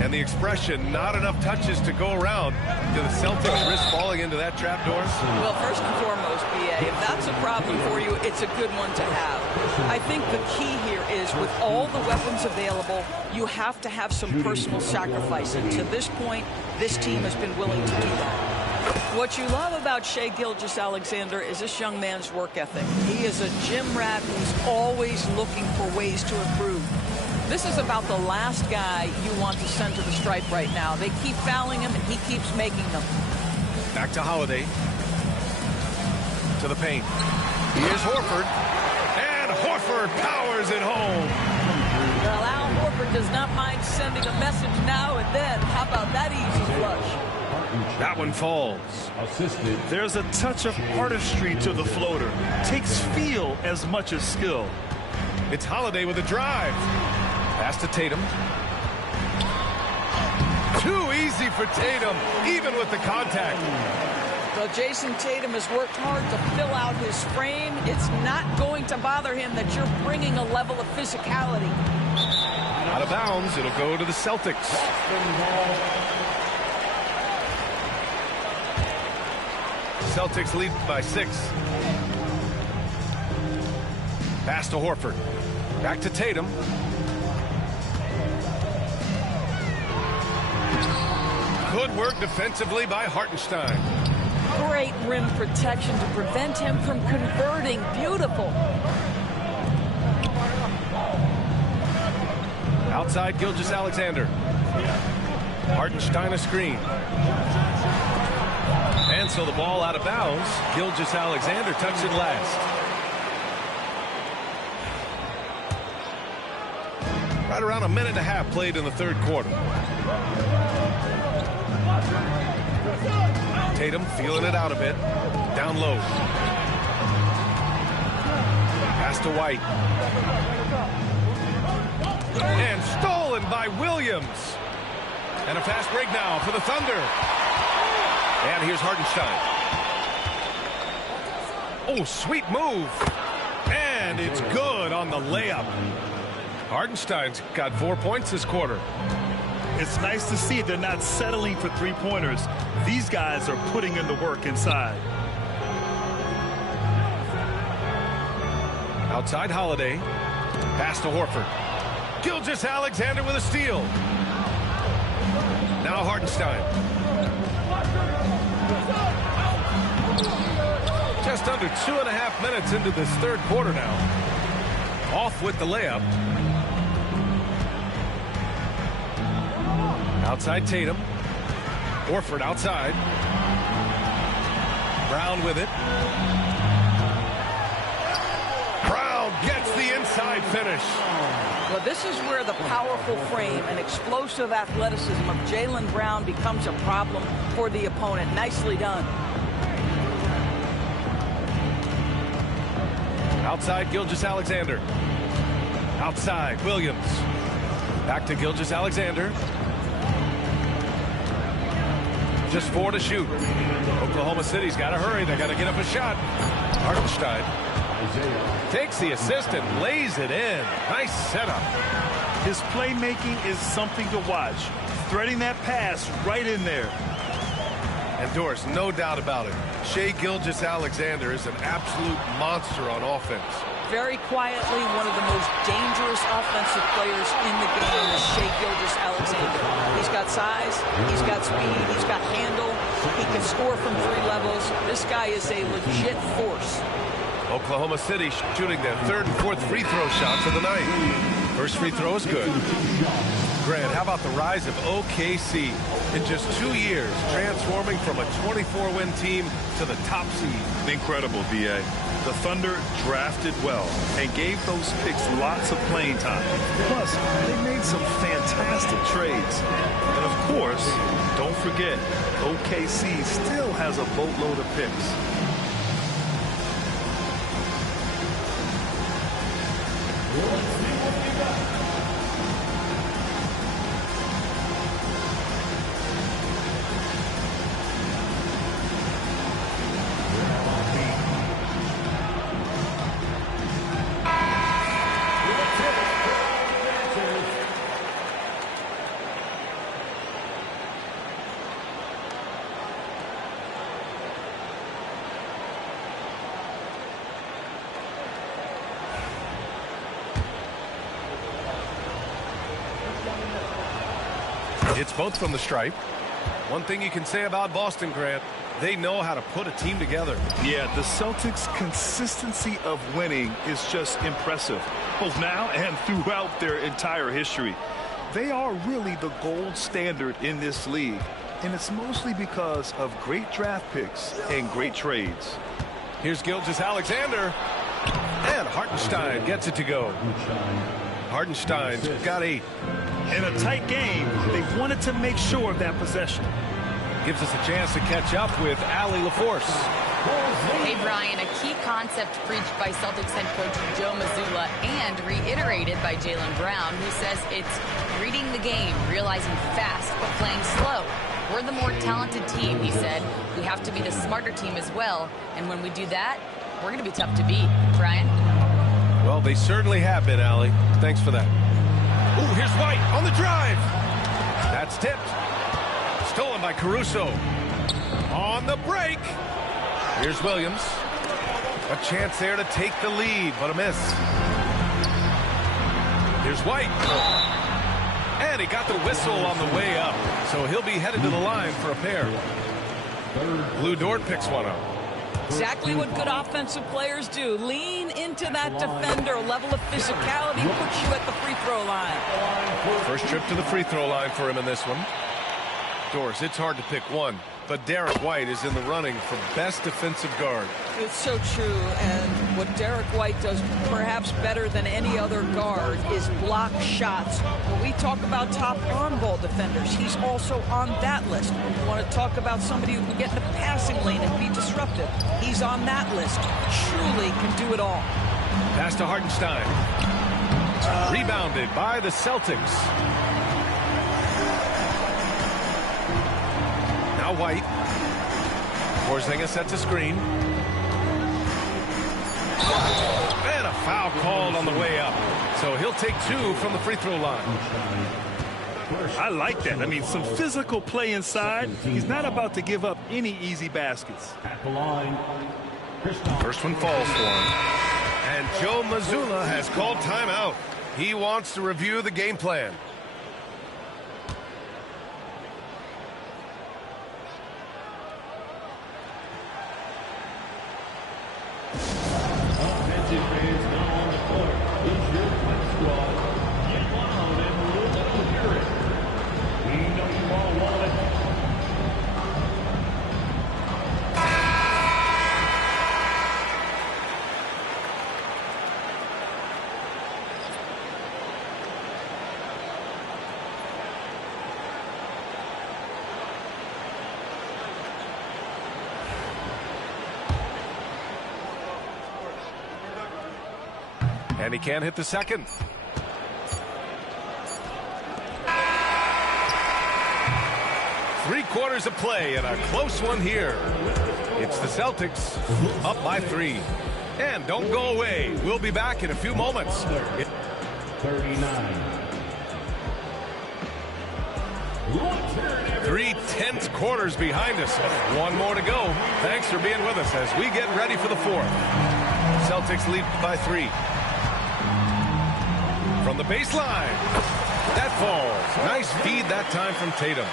And the expression, not enough touches to go around. Do the Celtics risk falling into that trapdoor? Well, first and foremost, BA, if that's a problem for you, it's a good one to have. I think the key here is with all the weapons available, you have to have some personal sacrifice. And to this point, this team has been willing to do that. What you love about Shai Gilgeous-Alexander is this young man's work ethic. He is a gym rat who's always looking for ways to improve. This is about the last guy you want to send to the stripe right now. They keep fouling him, and he keeps making them. Back to Holiday. To the paint. Here's Horford. And Horford powers it home. Well, Al Horford does not mind sending a message now and then. How about that easy flush? That one falls. There's a touch of artistry to the floater. Takes feel as much as skill. It's Holiday with a drive. Pass to Tatum. Too easy for Tatum, even with the contact. Well, Jason Tatum has worked hard to fill out his frame. It's not going to bother him that you're bringing a level of physicality. Out of bounds, it'll go to the Celtics. Celtics lead by 6. Pass to Horford. Back to Tatum. Good work defensively by Hartenstein. Great rim protection to prevent him from converting. Beautiful. Outside Gilgeous-Alexander. Hartenstein a screen. And so the ball out of bounds. Gilgeous-Alexander tucks it last. Right around a minute and a half played in the third quarter. Tatum feeling it out a bit. Down low. Pass to White. And stolen by Williams. And a fast break now for the Thunder. And here's Hartenstein. Oh, sweet move. And it's good on the layup. Hartenstein's got 4 points this quarter. It's nice to see they're not settling for three-pointers. These guys are putting in the work inside. Outside Holiday. Pass to Horford. Gilgeous-Alexander with a steal. Now Hartenstein. Just under 2.5 minutes into this third quarter now. Off with the layup. Outside Tatum. Horford outside. Brown with it. Brown gets the inside finish. Well, this is where the powerful frame and explosive athleticism of Jaylen Brown becomes a problem for the opponent. Nicely done. Outside Gilgeous-Alexander. Outside Williams. Back to Gilgeous-Alexander. Just 4 to shoot. Oklahoma City's got to hurry. They got to get up a shot. Hartenstein takes the assist and lays it in. Nice setup. His playmaking is something to watch. Threading that pass right in there. And Doris, no doubt about it. Shai Gilgeous-Alexander is an absolute monster on offense. Very quietly, one of the most dangerous offensive players in the game is Shai Gilgeous-Alexander. He's got size, he's got speed, he's got handle, he can score from 3 levels. This guy is a legit force. Oklahoma City shooting their 3rd and 4th free throw shots of the night. First free throw is good. Grant, how about the rise of OKC in just 2 years, transforming from a 24-win team to the top seed? Incredible, B.A. The Thunder drafted well and gave those picks lots of playing time. Plus, they made some fantastic trades. And of course, don't forget, OKC still has a boatload of picks. It's both from the stripe. One thing you can say about Boston, Grant, they know how to put a team together. Yeah, the Celtics' consistency of winning is just impressive, both now and throughout their entire history. They are really the gold standard in this league, and it's mostly because of great draft picks and great trades. Here's Gilgeous-Alexander, and Hartenstein gets it to go. Hartenstein's got 8. In a tight game, they wanted to make sure of that possession. Gives us a chance to catch up with Allie LaForce. Hey, Brian, a key concept preached by Celtics head coach Joe Mazzulla and reiterated by Jaylen Brown, who says it's reading the game, realizing fast but playing slow. We're the more talented team, he said. We have to be the smarter team as well, and when we do that, we're going to be tough to beat. Brian? Well, they certainly have been, Allie. Thanks for that. Ooh, here's White on the drive. That's tipped. Stolen by Caruso. On the break. Here's Williams. A chance there to take the lead, but a miss. Here's White. And he got the whistle on the way up, so he'll be headed to the line for a pair. Lou Dort picks one up. Exactly what good offensive players do. Lean into that defender. A level of physicality puts you at the free throw line. First trip to the free throw line for him in this one. Doris, it's hard to pick one, but Derek White is in the running for best defensive guard. It's so true, and what Derek White does perhaps better than any other guard is block shots. When we talk about top on-ball defenders, he's also on that list. We want to talk about somebody who can get in the passing lane and be disruptive. He's on that list. Truly can do it all. Pass to Hartenstein. Rebounded by the Celtics. Now White. Porzingis sets a screen. And a foul called on the way up. So he'll take two from the free throw line. I like that. I mean, some physical play inside. He's not about to give up any easy baskets. First one falls for him. And Joe Mazzulla has called timeout. He wants to review the game plan. And he can't hit the second. Three-quarters of play and a close one here. It's the Celtics up by 3. And don't go away. We'll be back in a few moments. 39. 3 tense quarters behind us. One more to go. Thanks for being with us as we get ready for the fourth. Celtics lead by 3. From the baseline. That falls. Nice feed that time from Tatum.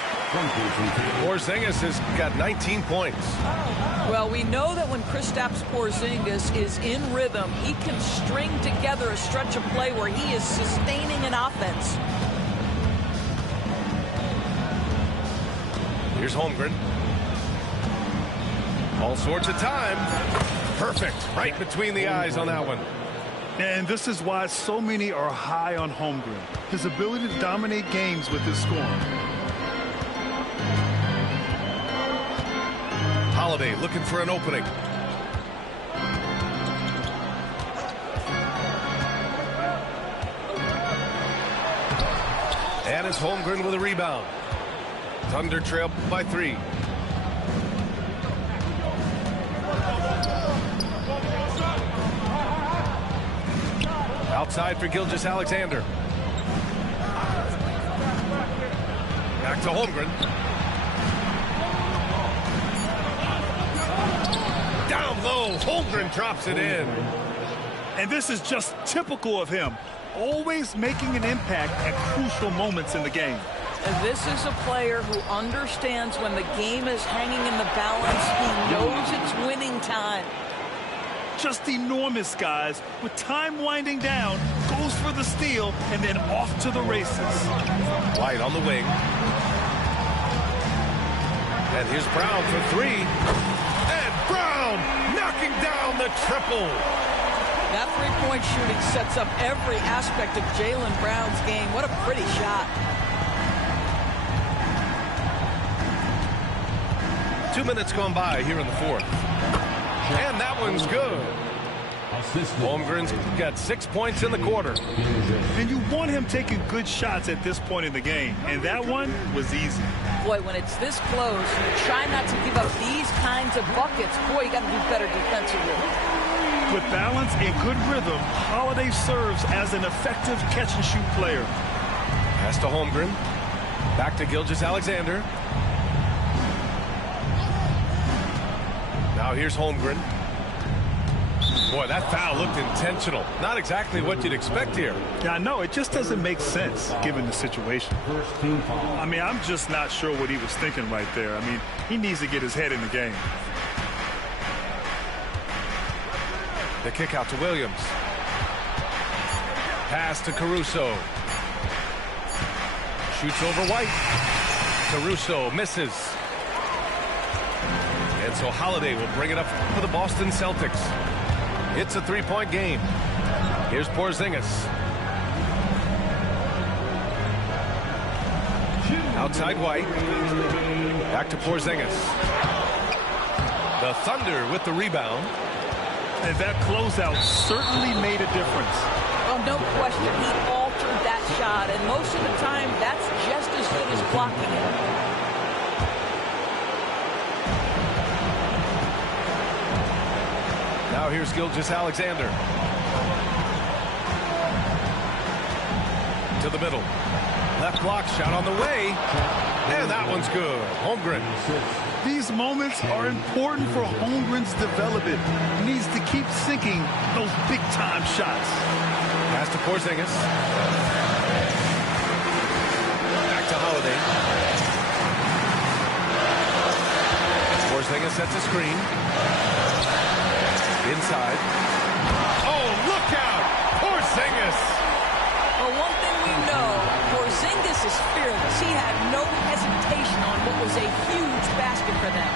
Porzingis has got 19 points. Well, we know that when Kristaps Porzingis is in rhythm, he can string together a stretch of play where he is sustaining an offense. Here's Holmgren. All sorts of time. Perfect. Right between the eyes on that one. And this is why so many are high on Holmgren. His ability to dominate games with his scoring. Holiday looking for an opening. And it's Holmgren with a rebound. Thunder trail by 3. Outside for Gilgeous-Alexander. Back to Holmgren. Down low, Holmgren drops it in. And this is just typical of him. Always making an impact at crucial moments in the game. And this is a player who understands when the game is hanging in the balance. He knows it's winning time. Just enormous, guys. With time winding down, goes for the steal, and then off to the races. White on the wing. And here's Brown for 3. And Brown knocking down the triple. That three-point shooting sets up every aspect of Jaylen Brown's game. What a pretty shot. 2 minutes gone by here in the fourth. And that one's good. Holmgren's got 6 points in the quarter. And you want him taking good shots at this point in the game. And that one was easy. Boy, when it's this close, you try not to give up these kinds of buckets. Boy, you got to do better defensively. With balance and good rhythm, Holiday serves as an effective catch-and-shoot player. Pass to Holmgren. Back to Gilgeous-Alexander. Now here's Holmgren. Boy, that foul looked intentional. Not exactly what you'd expect here. Yeah, I know. It just doesn't make sense given the situation. I mean, I'm just not sure what he was thinking right there. I mean, he needs to get his head in the game. The kick out to Williams. Pass to Caruso. Shoots over White. Caruso misses. And so Holiday will bring it up for the Boston Celtics. It's a three-point game. Here's Porzingis. Outside White. Back to Porzingis. The Thunder with the rebound. And that closeout certainly made a difference. Oh, no question. He altered that shot, and most of the time, that's just as good as blocking it. Now here's Gilgeous-Alexander. To the middle. Left block shot on the way. And that one's good. Holmgren. These moments are important for Holmgren's development. He needs to keep sinking those big-time shots. Pass to Porzingis. Back to Holiday. Porzingis sets a screen. Inside. Oh, look out! Porzingis! Well, one thing we know, Porzingis is fearless. He had no hesitation on what was a huge basket for them.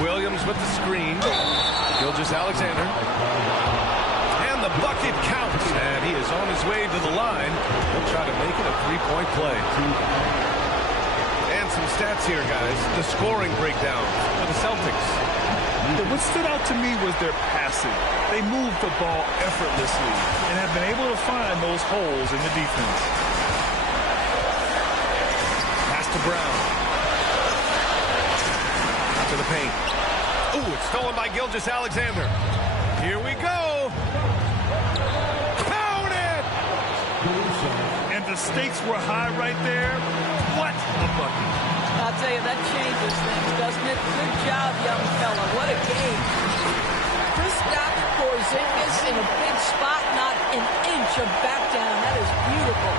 Williams with the screen. Gilgeous-Alexander. And the bucket counts. And he is on his way to the line. He'll try to make it a three-point play. And some stats here, guys. The scoring breakdown for the Celtics. What stood out to me was their passing. They moved the ball effortlessly and have been able to find those holes in the defense. Pass to Brown. To the paint. Ooh, it's stolen by Gilgeous-Alexander. Here we go. Count it! And the stakes were high right there. What a bucket. I'll tell you, that changes things, doesn't it? Good job, young fella. What a game. Kristaps Porzingis in a big spot, not an inch of back down. That is beautiful.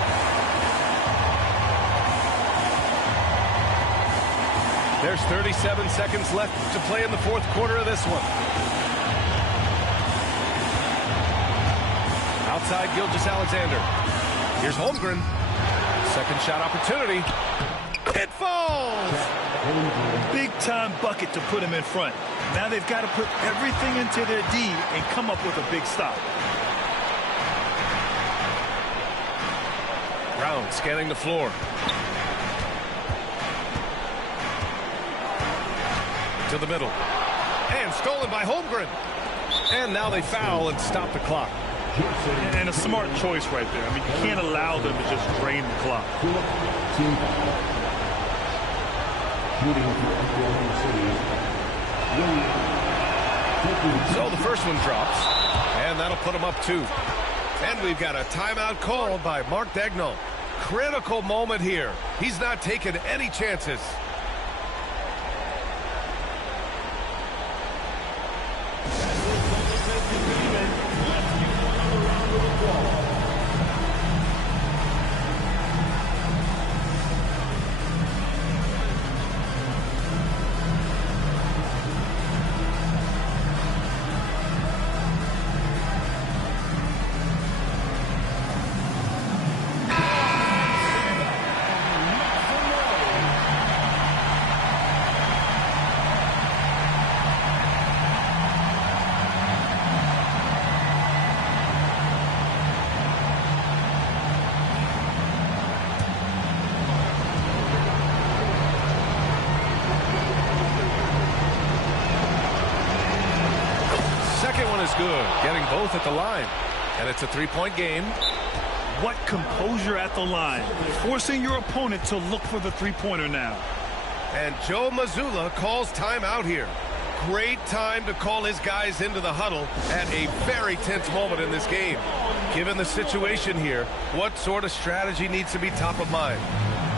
There's 37 seconds left to play in the fourth quarter of this one. Outside Gilgeous-Alexander. Here's Holmgren. Second shot opportunity. It falls! Big-time bucket to put him in front. Now they've got to put everything into their D and come up with a big stop. Brown scanning the floor. To the middle. And stolen by Holmgren. And now they foul and stop the clock. And a smart choice right there. I mean, you can't allow them to just drain the clock. So the first one drops. And that'll put them up 2. And we've got a timeout called by Mark Daigneault. Critical moment here. He's not taking any chances. Good, getting both at the line, and it's a three-point game. What composure at the line, forcing your opponent to look for the three-pointer now. And Joe Mazzulla calls timeout here. Great time to call his guys into the huddle at a very tense moment in this game. Given the situation here, what sort of strategy needs to be top of mind?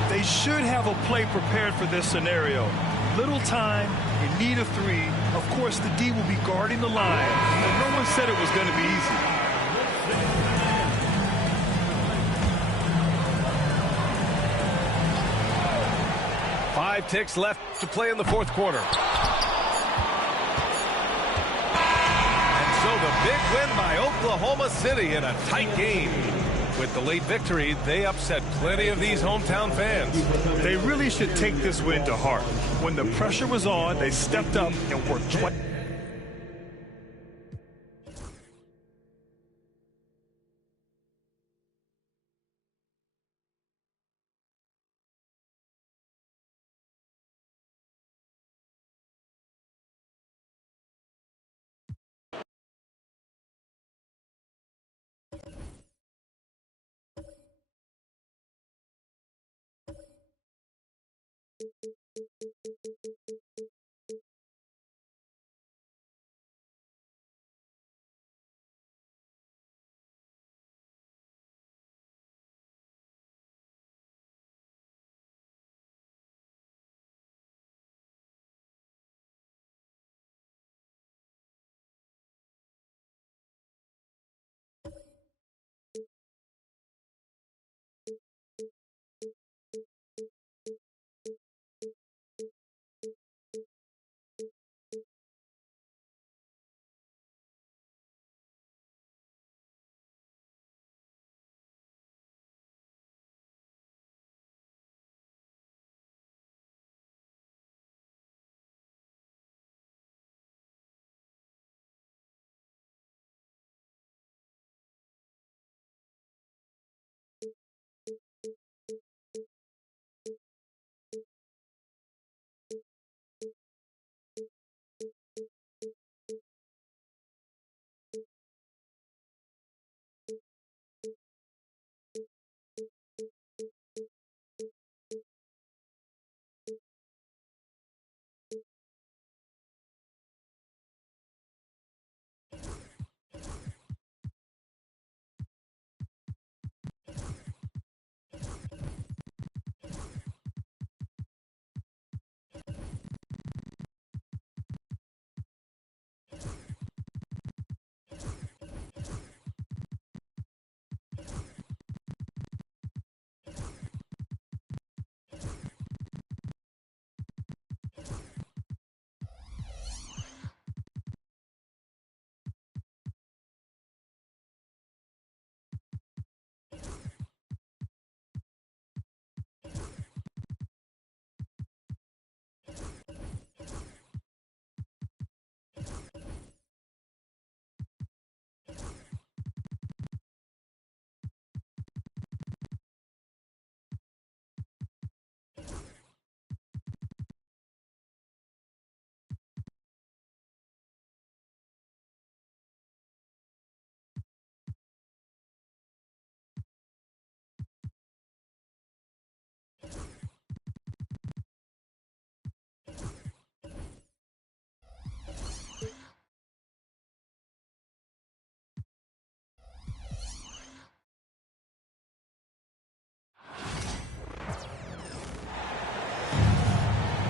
They should have a play prepared for this scenario. Little time, in need of 3. Of course, the D will be guarding the line, but no one said it was going to be easy. Five ticks left to play in the fourth quarter. And so the big win by Oklahoma City in a tight game. With the late victory, they upset plenty of these hometown fans. They really should take this win to heart. When the pressure was on, they stepped up and worked twice.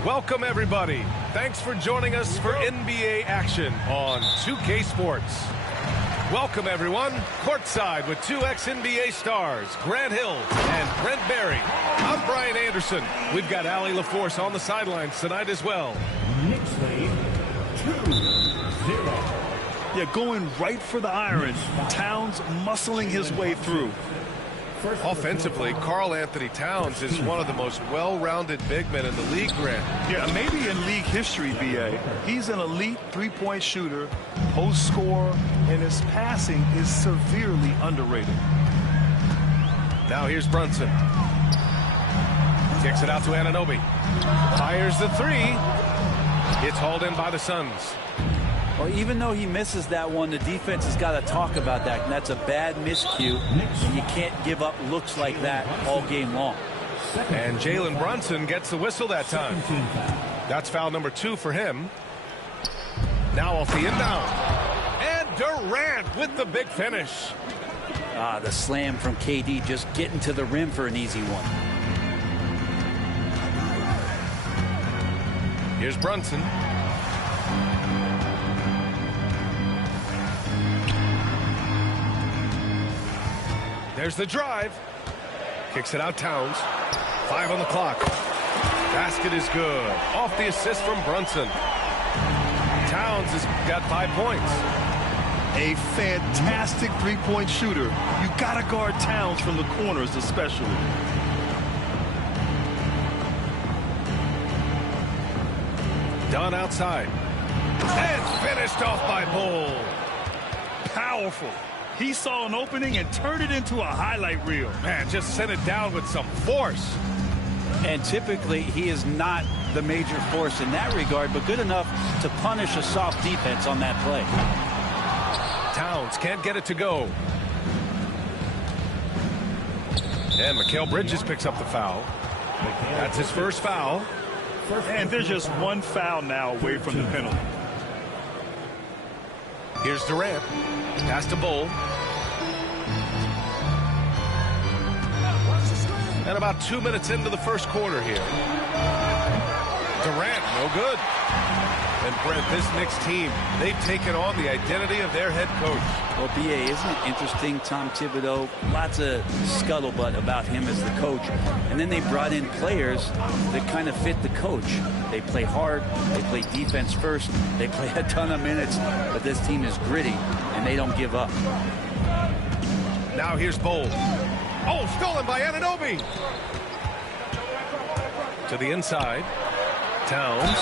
Welcome, everybody. Thanks for joining us for NBA action on 2K Sports. Welcome, everyone. Courtside with two ex-NBA stars, Grant Hill and Brent Barry. I'm Brian Anderson. We've got Allie LaForce on the sidelines tonight as well. Next lead, 2-0. Yeah, going right for the iron. Towns muscling his way through. Offensively, Karl Anthony Towns is one of the most well-rounded big men in the league, Grant. Yeah, maybe in league history, B.A. He's an elite three-point shooter, post scorer, and his passing is severely underrated. Now here's Brunson. Kicks it out to Anunoby. Fires the three. It's hauled in by the Suns. Well, even though he misses that one, the defense has got to talk about that, and that's a bad miscue. And you can't give up looks like that all game long. And Jalen Brunson gets the whistle that time. That's foul number 2 for him. Now off the inbound. And Durant with the big finish. The slam from KD, just getting to the rim for an easy one. Here's Brunson. There's the drive. Kicks it out, Towns. 5 on the clock. Basket is good. Off the assist from Brunson. Towns has got 5 points. A fantastic three-point shooter. You got to guard Towns from the corners especially. Done outside. And finished off by Bull. Powerful. He saw an opening and turned it into a highlight reel. Man, just sent it down with some force. And typically, he is not the major force in that regard, but good enough to punish a soft defense on that play. Towns can't get it to go. And Mikal Bridges picks up the foul. That's his first foul. And there's just one foul now away from the penalty. Here's Durant. Pass to Bull. And about 2 minutes into the first quarter here. Durant, no good. And Brent, this Knicks team, they've taken on the identity of their head coach. Well, B.A., isn't it interesting, Tom Thibodeau, lots of scuttlebutt about him as the coach. And then they brought in players that kind of fit the coach. They play hard, they play defense first, they play a ton of minutes, but this team is gritty, and they don't give up. Now here's Bull. Oh, stolen by Anunoby. To the inside. Towns.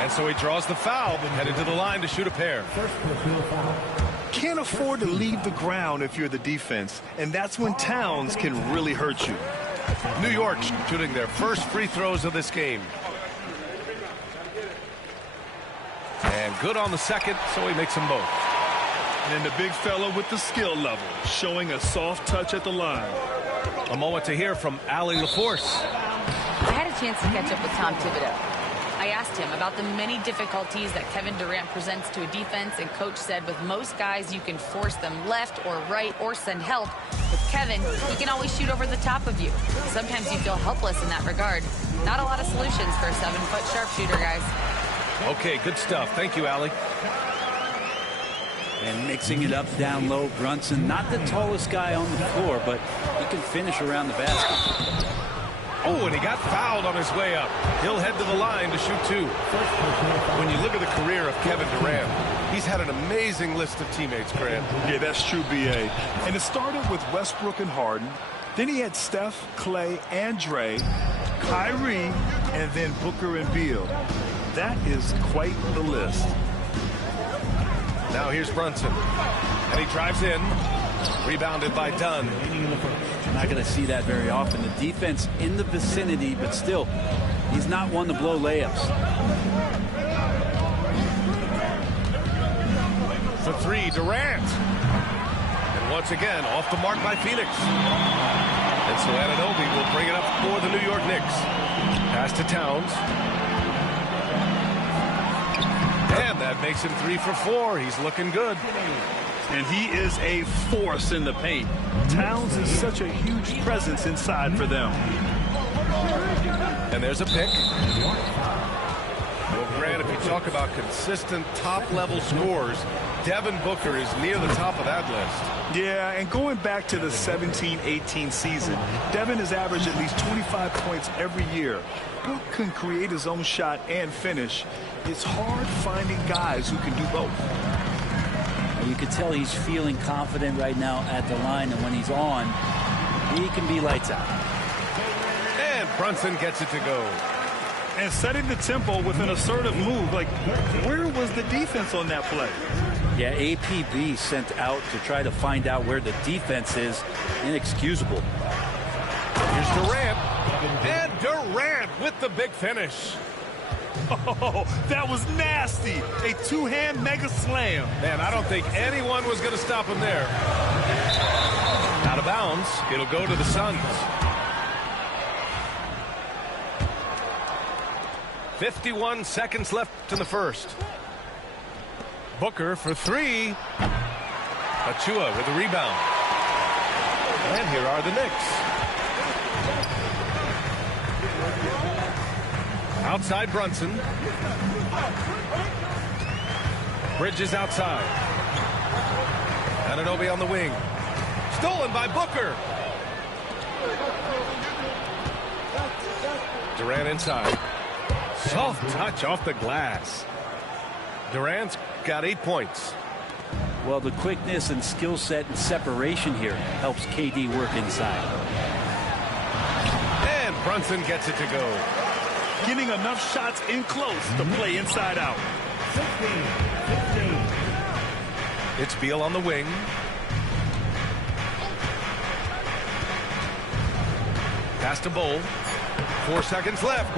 And so he draws the foul, headed to the line to shoot a pair. Can't afford to leave the ground if you're the defense, and that's when Towns can really hurt you. New York shooting their first free throws of this game. And good on the second, so he makes them both. And the big fella with the skill level, showing a soft touch at the line. A moment to hear from Allie LaForce. I had a chance to catch up with Tom Thibodeau. I asked him about the many difficulties that Kevin Durant presents to a defense, and Coach said with most guys you can force them left or right or send help. With Kevin, he can always shoot over the top of you. Sometimes you feel helpless in that regard. Not a lot of solutions for a 7-foot sharpshooter, guys. Okay, good stuff. Thank you, Allie. And mixing it up down low, Brunson, not the tallest guy on the floor, but he can finish around the basket. Oh, and he got fouled on his way up. He'll head to the line to shoot 2. When you look at the career of Kevin Durant, he's had an amazing list of teammates, Grant. Yeah, that's true, B.A. And it started with Westbrook and Harden. Then he had Steph, Clay, and Dre, Kyrie, and then Booker and Beal. That is quite the list. Now here's Brunson. And he drives in. Rebounded by Dunn. Not going to see that very often. The defense in the vicinity, but still, he's not one to blow layups. For 3, Durant. And once again, off the mark by Phoenix. And so Anunoby will bring it up for the New York Knicks. Pass to Towns. And that makes him 3 for 4. He's looking good. And he is a force in the paint. Towns is such a huge presence inside for them. And there's a pick. Well, Grant, if you talk about consistent top-level scores, Devin Booker is near the top of that list. Yeah, and going back to the 17-18 season, Devin has averaged at least 25 points every year. Book can create his own shot and finish. It's hard finding guys who can do both. You can tell he's feeling confident right now at the line, and when he's on, he can be lights out. And Brunson gets it to go. And setting the tempo with an assertive move. Like, where was the defense on that play? Yeah, APB sent out to try to find out where the defense is. Inexcusable. Here's Durant. And Durant with the big finish. Oh, that was nasty. A two-hand mega slam. Man, I don't think anyone was going to stop him there. Out of bounds. It'll go to the Suns. 51 seconds left in the first. Booker for 3. Achua with a rebound. And here are the Knicks. Outside Brunson. Bridges outside. Anunoby on the wing. Stolen by Booker. Durant inside. Soft touch off the glass. Durant's got 8 points. Well, the quickness and skill set and separation here helps KD work inside. And Brunson gets it to go. Getting enough shots in close to play inside out. 15. It's Beal on the wing. Pass to Bull. 4 seconds left.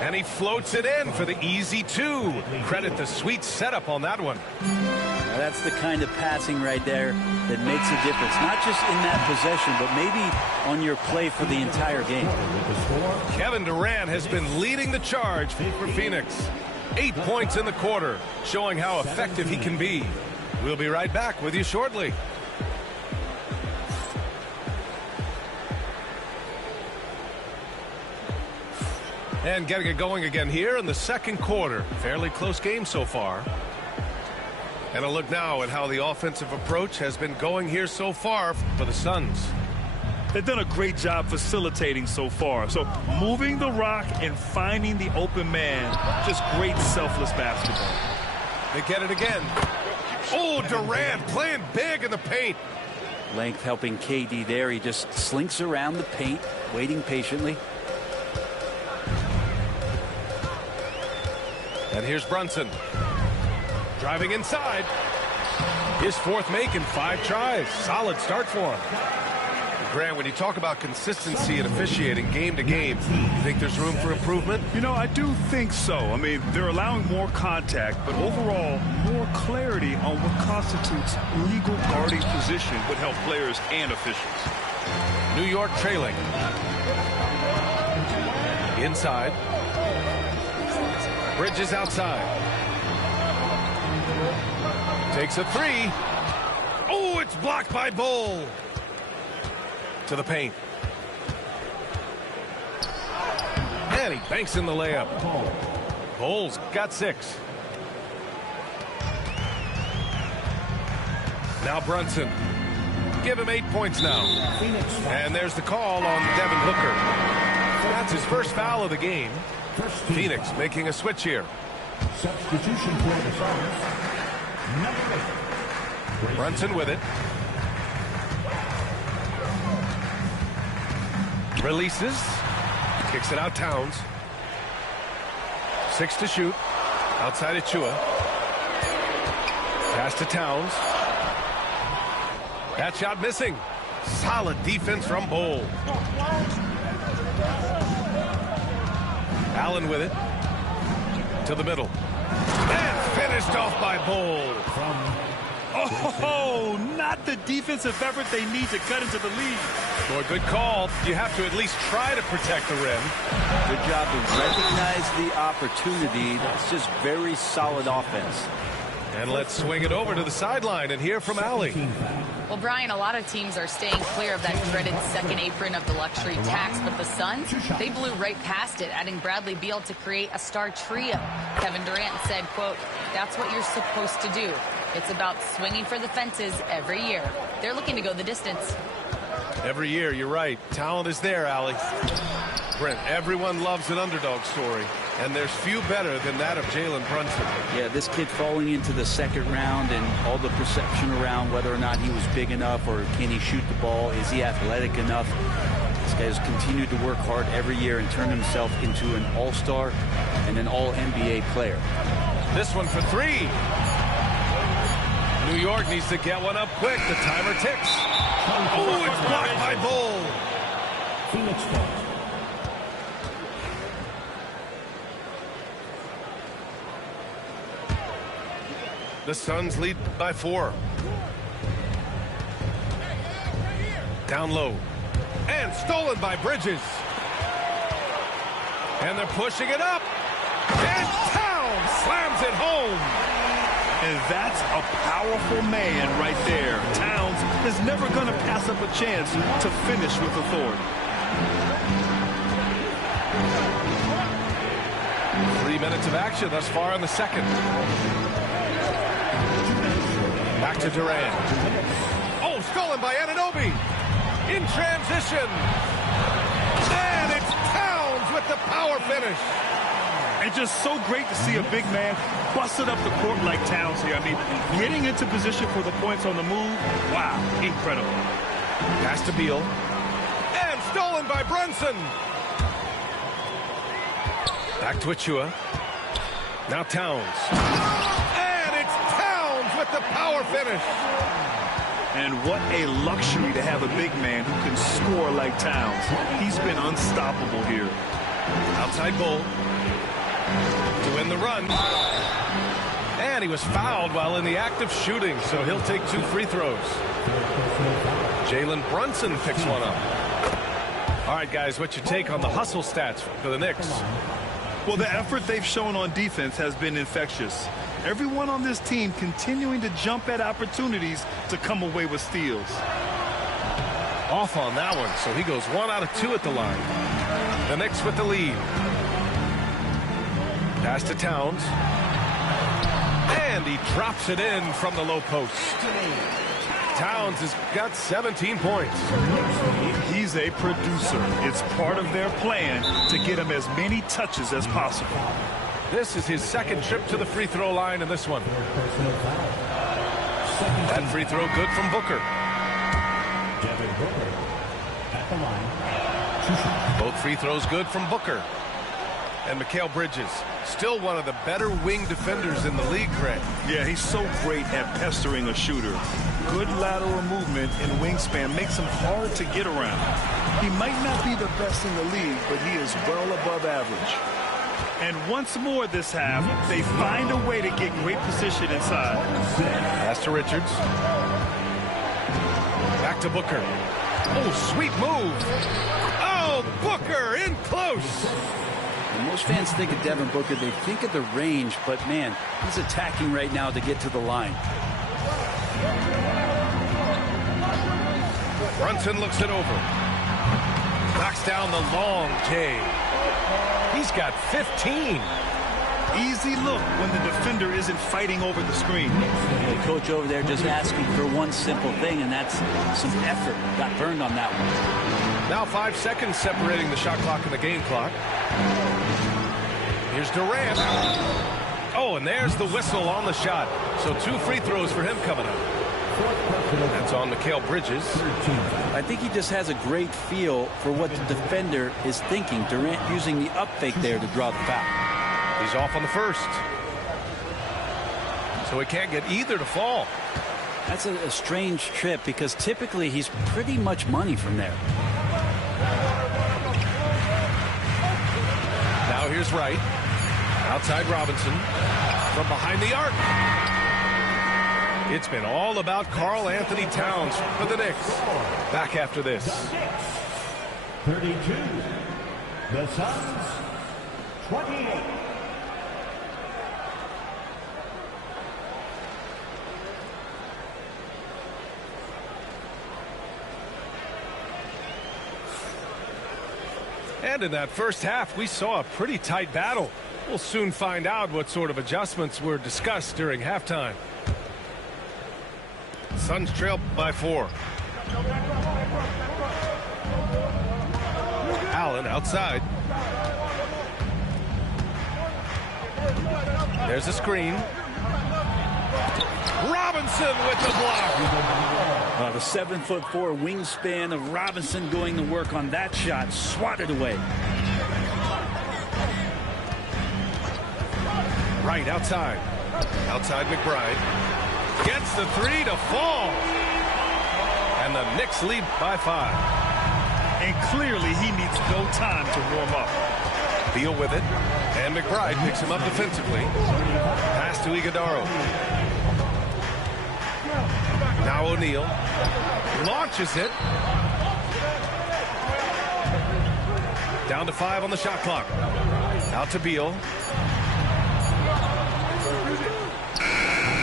And he floats it in for the easy 2. Credit the sweet setup on that one. Now that's the kind of passing right there that makes a difference. Not just in that possession, but maybe on your play for the entire game. Kevin Durant has been leading the charge for Phoenix. 8 points in the quarter, showing how effective he can be. We'll be right back with you shortly. And getting it going again here in the second quarter. Fairly close game so far. And a look now at how the offensive approach has been going here so far for the Suns. They've done a great job facilitating so far. So moving the rock and finding the open man. Just great selfless basketball. They get it again. Oh, Durant playing big in the paint. Length helping KD there. He just slinks around the paint, waiting patiently. And here's Brunson. Driving inside. His 4th make in 5 tries. Solid start for him. Grant, when you talk about consistency and officiating game to game, you think there's room for improvement? You know, I do think so. I mean, they're allowing more contact, but overall, more clarity on what constitutes legal guarding position would help players and officials. New York trailing. Inside. Bridges outside. Takes a 3. Oh, it's blocked by Bull. To the paint. And he banks in the layup. Bull's got 6. Now Brunson. Give him 8 points now. And there's the call on Devin Booker. That's his first foul of the game. Phoenix making a switch here. Substitution for the Suns. Number 8. Brunson with it. Releases. Kicks it out Towns. 6 to shoot. Outside Achua. Pass to Towns. That shot missing. Solid defense from Bull. Allen with it. To the middle. And finished off by Bull. Oh, not the defensive effort they need to cut into the lead. Boy, good call. You have to at least try to protect the rim. Good job to recognize the opportunity. That's just very solid offense. And let's swing it over to the sideline and hear from Allie. Well, Brian, a lot of teams are staying clear of that dreaded second apron of the luxury tax, but the Suns, they blew right past it, adding Bradley Beal to create a star trio. Kevin Durant said, quote, "That's what you're supposed to do. It's about swinging for the fences every year." They're looking to go the distance. Every year, you're right. Talent is there, Allie. Brent, everyone loves an underdog story, and there's few better than that of Jalen Brunson. Yeah, this kid falling into the second round and all the perception around whether or not he was big enough or can he shoot the ball, is he athletic enough? This guy has continued to work hard every year and turn himself into an all-star and an all-NBA player. This one for 3. New York needs to get one up quick. The timer ticks. Oh, it's blocked by Bull. Phoenix ball. The Suns lead by 4. Down low. And stolen by Bridges. And they're pushing it up. And Towns slams it home. And that's a powerful man right there. Towns is never going to pass up a chance to finish with authority. minutes of action thus far in the second. Back to Durant. Oh, stolen by Anunoby. In transition. And it's Towns with the power finish. It's just so great to see a big man busted up the court like Towns here. I mean, getting into position for the points on the move, wow, incredible. Pass to Beal. And stolen by Brunson. Back to Achua. Now Towns. And it's Towns with the power finish. And what a luxury to have a big man who can score like Towns. He's been unstoppable here. Outside goal. To win the run. And he was fouled while in the act of shooting, so he'll take 2 free throws. Jalen Brunson picks one up. All right, guys, what's your take on the hustle stats for the Knicks? Well, the effort they've shown on defense has been infectious. Everyone on this team continuing to jump at opportunities to come away with steals. Off on that one, so he goes 1 out of 2 at the line. The Knicks with the lead. Pass to Towns. And he drops it in from the low post. Towns has got 17 points. He's a producer. It's part of their plan to get him as many touches as possible. This is his second trip to the free throw line in this one. That free throw good from Booker. Both free throws good from Booker. And Mikal Bridges, still one of the better wing defenders in the league, Craig. Yeah, he's so great at pestering a shooter. Good lateral movement and wingspan makes him hard to get around. He might not be the best in the league, but he is well above average. And once more this half, they find a way to get great position inside. Pass to Richards. Back to Booker. Oh, sweet move. Oh, Booker in close. And most fans think of Devin Booker, they think of the range, but man, he's attacking right now to get to the line. Brunson looks it over. Knocks down the long J. He's got 15. Easy look when the defender isn't fighting over the screen. The coach over there just asking for one simple thing, and that's some effort. Got burned on that one. Now 5 seconds separating the shot clock and the game clock. Here's Durant. Oh, and there's the whistle on the shot. So 2 free throws for him coming up. That's on Mikal Bridges. I think he just has a great feel for what the defender is thinking. Durant using the up fake there to draw the foul. He's off on the first. So he can't get either to fall. That's a strange trip because typically he's pretty much money from there. Now here's Wright. Outside Robinson. From behind the arc. It's been all about Karl Anthony Towns for the Knicks. Back after this. 32. The Suns, 28. And in that first half, we saw a pretty tight battle. We'll soon find out what sort of adjustments were discussed during halftime. Suns trail by 4. Allen outside. There's a screen. Robinson with the block. The 7'4" wingspan of Robinson going to work on that shot. Swatted away. Right outside. Outside McBride. Gets the 3 to fall. And the Knicks lead by 5. And clearly he needs no time to warm up. Beal with it. And McBride picks him up defensively. Pass to Iguodala. Now O'Neal. Launches it. Down to 5 on the shot clock. Out to Beal.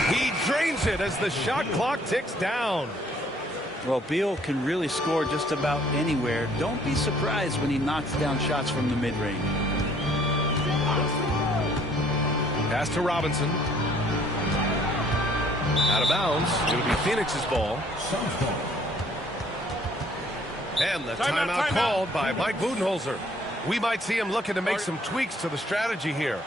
He drains it as the shot clock ticks down. Well, Beal can really score just about anywhere. Don't be surprised when he knocks down shots from the mid-range. Pass to Robinson. Out of bounds. It'll be Phoenix's ball. And the timeout called by Mike Budenholzer. We might see him looking to make some tweaks to the strategy here.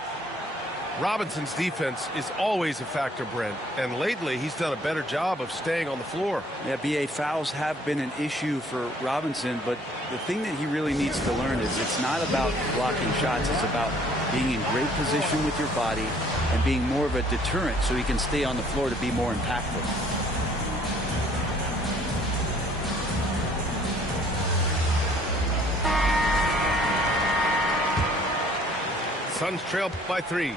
Robinson's defense is always a factor, Brent, and lately he's done a better job of staying on the floor. Yeah, BA, fouls have been an issue for Robinson, but the thing that he really needs to learn is it's not about blocking shots. It's about being in great position with your body and being more of a deterrent so he can stay on the floor to be more impactful. Suns trail by 3.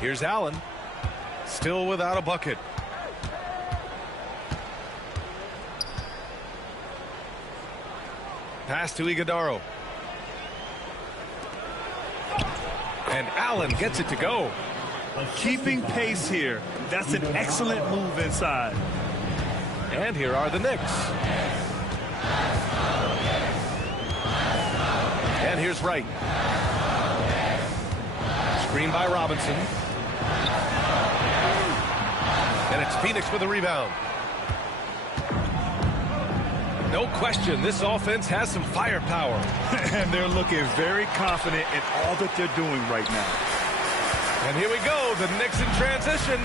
Here's Allen. Still without a bucket. Pass to Iguodaro. And Allen gets it to go. Keeping pace here. That's an excellent move inside. And here are the Knicks. And here's Wright. Screen by Robinson. And it's Phoenix with a rebound. No question, this offense has some firepower. And they're looking very confident in all that they're doing right now. And here we go, the Knicks in transition.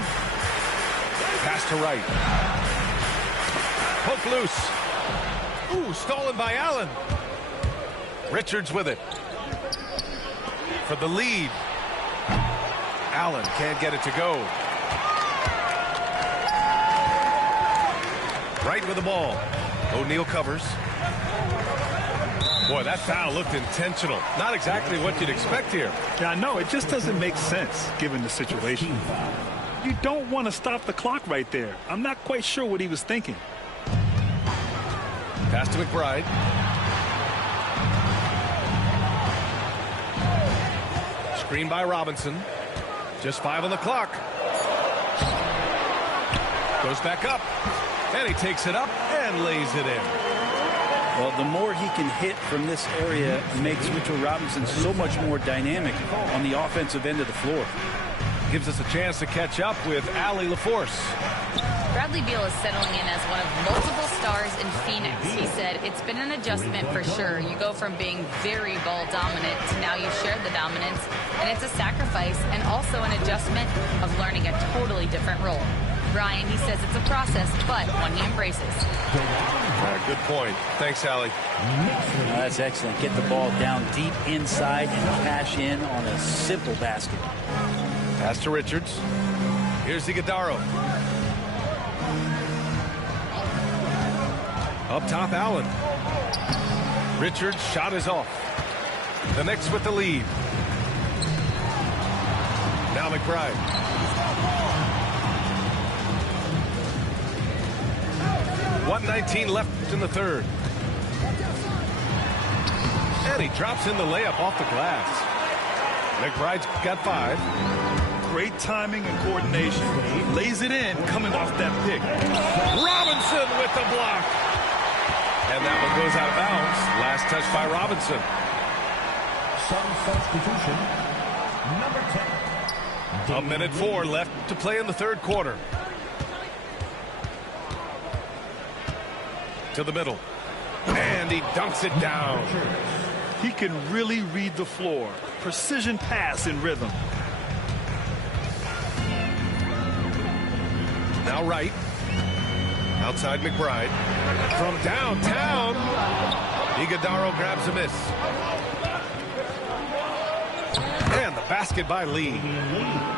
Pass to Wright. Poke loose. Ooh, stolen by Allen. Richards with it. For the lead. Allen can't get it to go. Wright with the ball. O'Neal covers. Boy, that foul looked intentional. Not exactly what you'd expect here. Yeah, I know. It just doesn't make sense given the situation. You don't want to stop the clock right there. I'm not quite sure what he was thinking. Pass to McBride. Screen by Robinson. Just 5 on the clock. Goes back up. And he takes it up and lays it in. Well, the more he can hit from this area makes Mitchell Robinson so much more dynamic on the offensive end of the floor. Gives us a chance to catch up with Allie LaForce. Bradley Beal is settling in as one of multiple stars in Phoenix. He said, it's been an adjustment for sure. You go from being very ball dominant to now you share the dominance. And it's a sacrifice and also an adjustment of learning a totally different role. Ryan, he says it's a process, but one he embraces. Good point. Thanks, Allie. That's excellent. Get the ball down deep inside and cash in on a simple basket. Pass to Richards. Here's Iguodaro. Up top, Allen. Richards' shot is off. The Knicks with the lead. Now McBride. .119 left in the third. And he drops in the layup off the glass. McBride's got 5. Great timing and coordination. He lays it in coming off that pick. Robinson with the block. And that one goes out of bounds. Last touch by Robinson. Some substitution. Number 10. 1:04 left to play in the third quarter. To the middle. And he dunks it down. He can really read the floor. Precision pass in rhythm. Now Wright. Outside McBride. From downtown. Iguodaro grabs a miss. And the basket by Lee.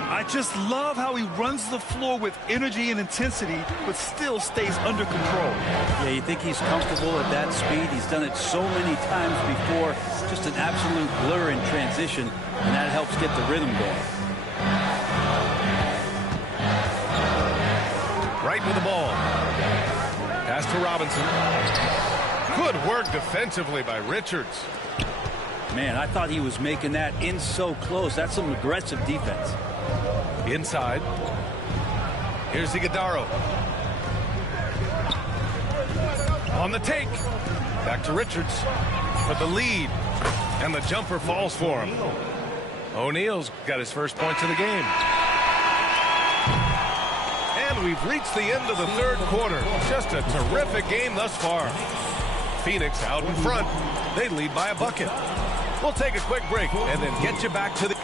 I just love how he runs the floor with energy and intensity, but still stays under control. Yeah, you think he's comfortable at that speed. He's done it so many times before. Just an absolute blur in transition, and that helps get the rhythm going. Right with the ball. Pass to Robinson. Good work defensively by Richards. Man, I thought he was making that in so close. That's some aggressive defense. Inside. Here's Iguodaro. On the take. Back to Richards for the lead. And the jumper falls for him. O'Neal's got his first points of the game. And we've reached the end of the third quarter. Just a terrific game thus far. Phoenix out in front. They lead by a bucket. We'll take a quick break and then get you back to the...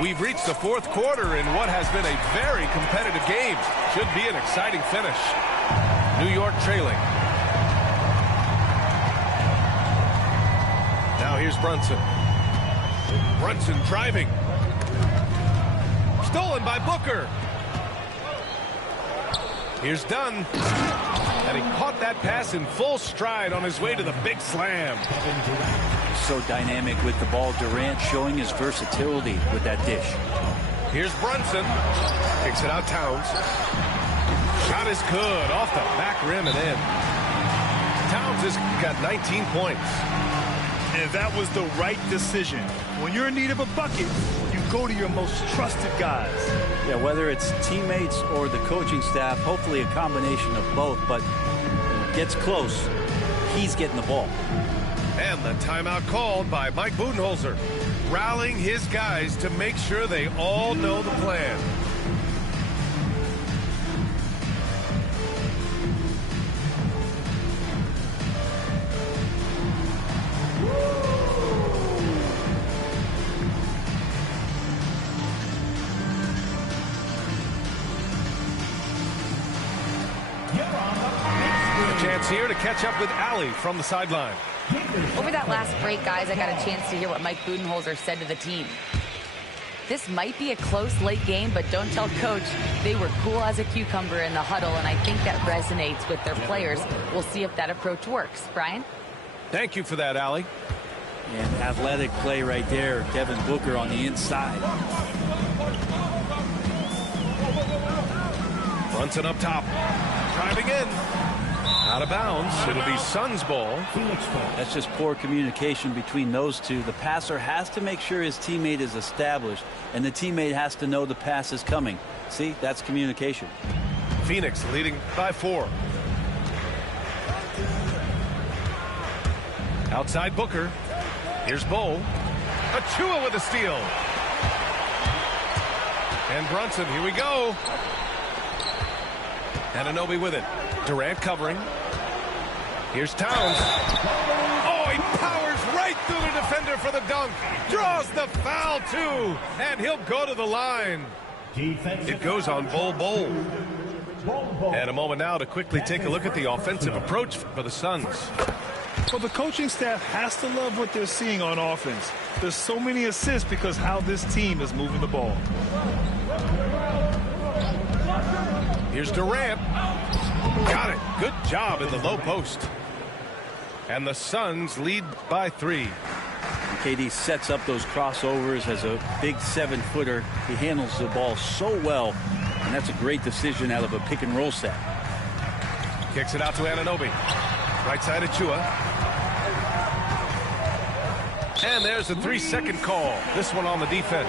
We've reached the fourth quarter in what has been a very competitive game. Should be an exciting finish. New York trailing. Now here's Brunson. Brunson driving. Stolen by Booker. Here's Dunn. And he caught that pass in full stride on his way to the big slam. So dynamic with the ball. Durant showing his versatility with that dish. Here's Brunson. Kicks it out Towns. Shot is good. Off the back rim and in. Towns has got 19 points. And that was the right decision. When you're in need of a bucket, you go to your most trusted guys. Yeah, whether it's teammates or the coaching staff, hopefully a combination of both, but when it gets close, he's getting the ball. And the timeout called by Mike Budenholzer, rallying his guys to make sure they all know the plan. A chance here to catch up with Allie from the sideline. Over that last break, guys, I got a chance to hear what Mike Budenholzer said to the team. This might be a close late game, but don't tell Coach. They were cool as a cucumber in the huddle, and I think that resonates with their players. We'll see if that approach works. Brian? Thank you for that, Allie. And athletic play right there. Devin Booker on the inside. Brunson up top. Driving in. Out of bounds. It'll be Suns ball. That's just poor communication between those two. The passer has to make sure his teammate is established, and the teammate has to know the pass is coming. See, that's communication. Phoenix leading by 4. Outside Booker. Here's Bull. Achua with a steal. And Brunson, here we go. Anunoby with it. Durant covering. Here's Towns. Oh, he powers right through the defender for the dunk. Draws the foul, too. And he'll go to the line. It goes on Bull. And a moment now to quickly take a look at the offensive approach for the Suns. Well, the coaching staff has to love what they're seeing on offense. There's so many assists because how this team is moving the ball. Here's Durant. Got it. Good job in the low post. And the Suns lead by 3. KD sets up those crossovers as a big 7-footer. He handles the ball so well, and that's a great decision out of a pick and roll set. Kicks it out to Anunoby. Right side Achua. And there's a 3-second call. This one on the defense.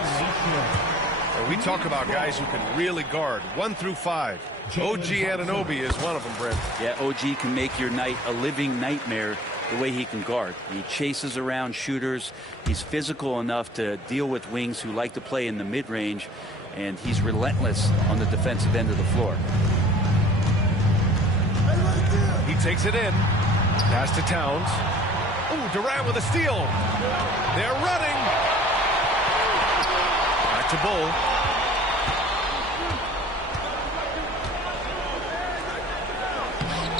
We talk about guys who can really guard 1 through 5. OG Anunoby is one of them, Brent. Yeah, OG can make your night a living nightmare the way he can guard. He chases around shooters. He's physical enough to deal with wings who like to play in the mid-range, and he's relentless on the defensive end of the floor. He takes it in. Pass to Towns. Ooh, Durant with a steal. They're running. Back to Bull.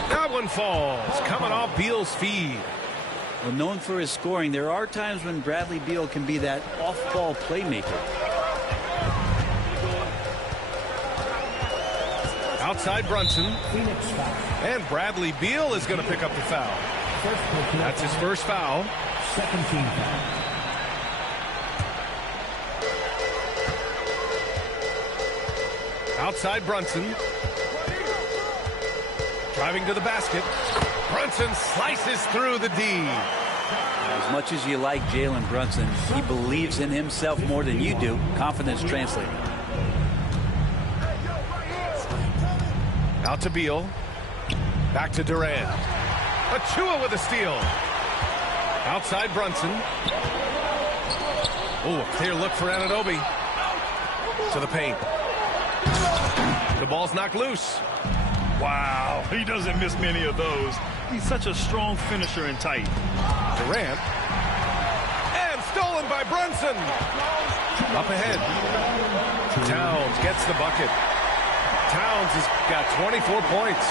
That one falls. Coming off Beal's feed. Well, known for his scoring, there are times when Bradley Beal can be that off-ball playmaker. Outside Brunson. And Bradley Beal is going to pick up the foul. That's his first foul. Second team foul. Outside Brunson. Driving to the basket. Brunson slices through the D. As much as you like Jalen Brunson, he believes in himself more than you do. Confidence translating. Out to Beal. Back to Durant. Achua with a steal. Outside Brunson. Oh, a clear look for Anunoby. To the paint. The ball's knocked loose. Wow, he doesn't miss many of those. He's such a strong finisher and tight. Durant. And stolen by Brunson. Up ahead. Towns gets the bucket. Towns has got 24 points.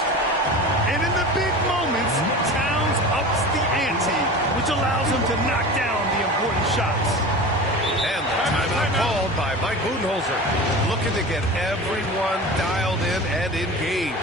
And in the big moments, Towns ups the ante, which allows him to knock down the important shots. And the timeout called by Mike Budenholzer, looking to get everyone dialed in and engaged.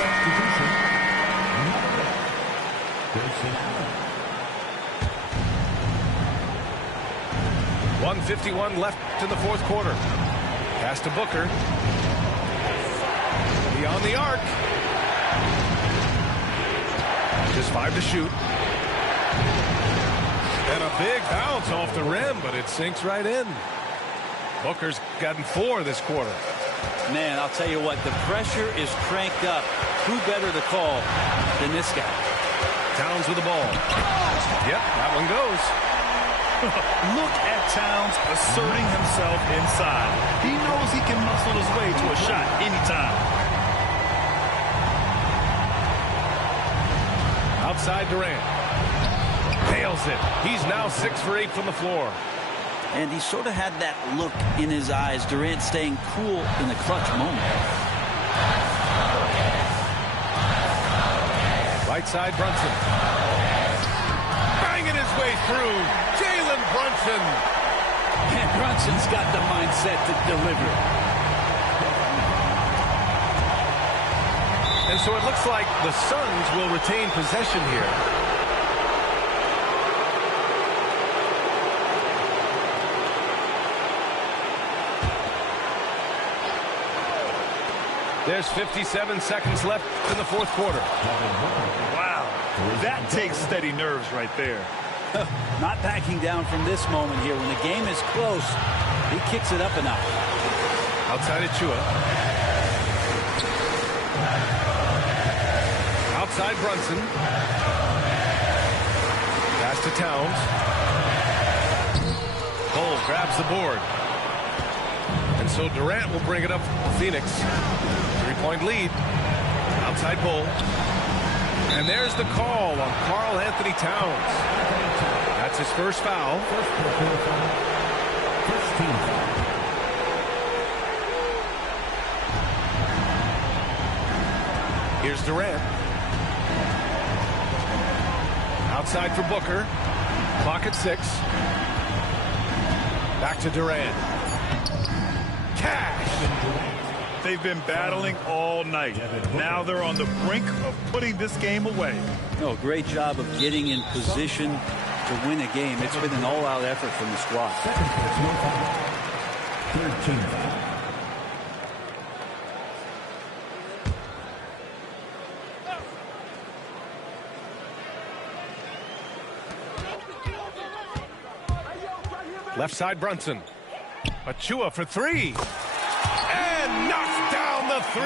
Substitution. 1:51 left in the fourth quarter. Pass to Booker. Beyond the arc. Just 5 to shoot. And a big bounce off the rim, but it sinks right in. Booker's gotten 4 this quarter. Man, I'll tell you what, the pressure is cranked up. Who better to call than this guy? Towns with the ball. Yep, that one goes. Look at Towns asserting himself inside. He knows he can muscle his way to a shot anytime. Outside Durant. Nails it. He's now 6 for 8 from the floor. And he sort of had that look in his eyes. Durant staying cool in the clutch moment. Right side Brunson. Banging his way through. Jalen Brunson. And Brunson's got the mindset to deliver. And so it looks like the Suns will retain possession here. There's 57 seconds left in the fourth quarter. Wow, that takes steady nerves right there. Not backing down from this moment here. When the game is close, he kicks it up a notch. Outside Achua. Outside Brunson. Pass to Towns. Cole grabs the board. And so Durant will bring it up for Phoenix. 3-point lead. Outside Bull. And there's the call on Karl Anthony Towns. That's his first foul. Here's Durant. Outside for Booker. Clock at 6. Back to Durant. Cash. They've been battling all night. Now they're on the brink of putting this game away. No, great job of getting in position to win a game. It's been an all-out effort from the squad. Left side Brunson. Achua for 3. And knocks down the 3.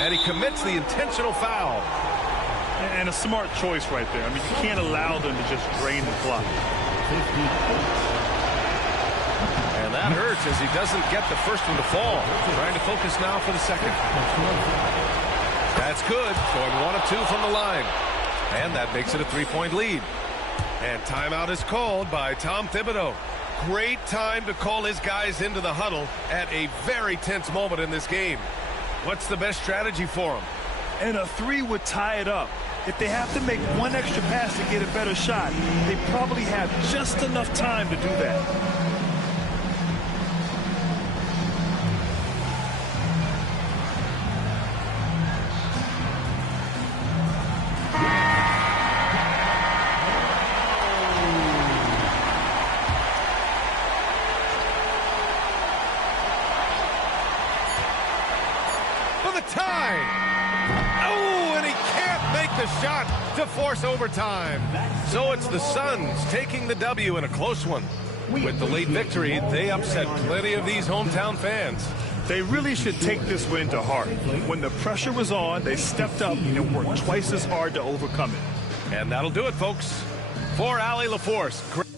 And he commits the intentional foul. And a smart choice right there. I mean, you can't allow them to just drain the clock. And that hurts as he doesn't get the first one to fall. Trying to focus now for the second. That That's good. Going 1 of 2 from the line. And that makes it a 3-point lead. And timeout is called by Tom Thibodeau. Great time to call his guys into the huddle at a very tense moment in this game. What's the best strategy for them? And a 3 would tie it up. If they have to make one extra pass to get a better shot, they probably have just enough time to do that. To force overtime. So it's the Suns taking the W in a close one. With the late victory, they upset plenty of these hometown fans. They really should take this win to heart. When the pressure was on, they stepped up and worked twice as hard to overcome it. And that'll do it, folks. For Allie LaForce.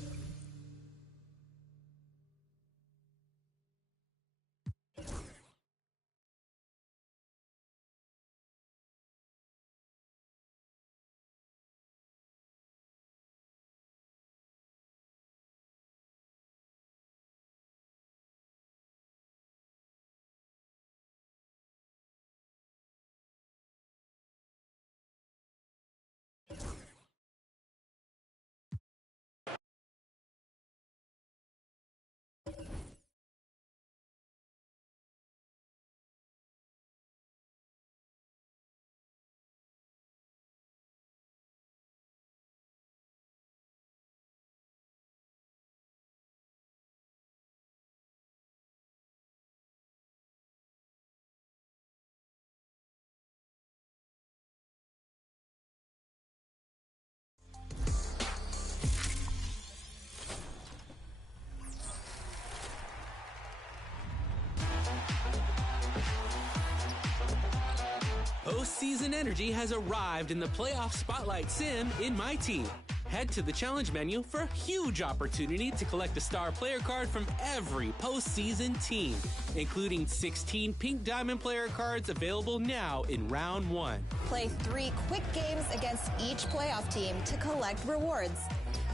Postseason energy has arrived in the playoff spotlight sim in My Team. Head to the challenge menu for a huge opportunity to collect a star player card from every postseason team, including 16 pink diamond player cards available now in round 1. Play 3 quick games against each playoff team to collect rewards.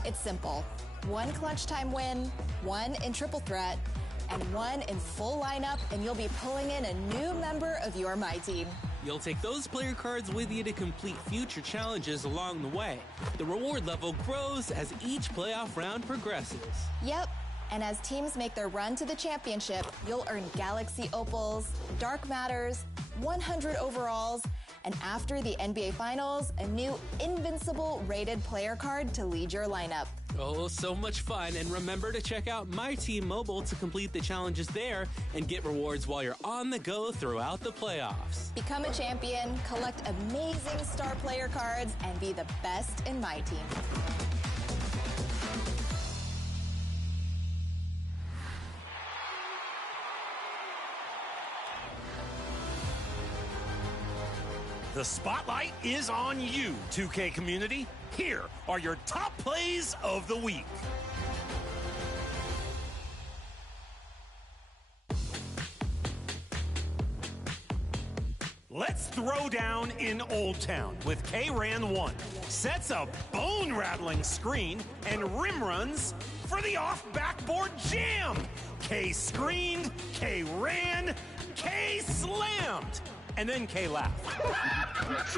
It's simple. 1 clutch time win, 1 in triple threat, and 1 in full lineup, and you'll be pulling in a new member of your My Team. You'll take those player cards with you to complete future challenges along the way. The reward level grows as each playoff round progresses. Yep, and as teams make their run to the championship, you'll earn Galaxy Opals, Dark Matters, 100 overalls, and after the NBA Finals, a new Invincible rated player card to lead your lineup. Oh, so much fun. And remember to check out My Team Mobile to complete the challenges there and get rewards while you're on the go throughout the playoffs. Become a champion, collect amazing star player cards, and be the best in My Team. The spotlight is on you, 2K community. Here are your top plays of the week. Let's throw down in Old Town with K-Ran 1. Sets a bone-rattling screen and rim runs for the off-backboard jam. K screened, K ran, K slammed. And then K laughed.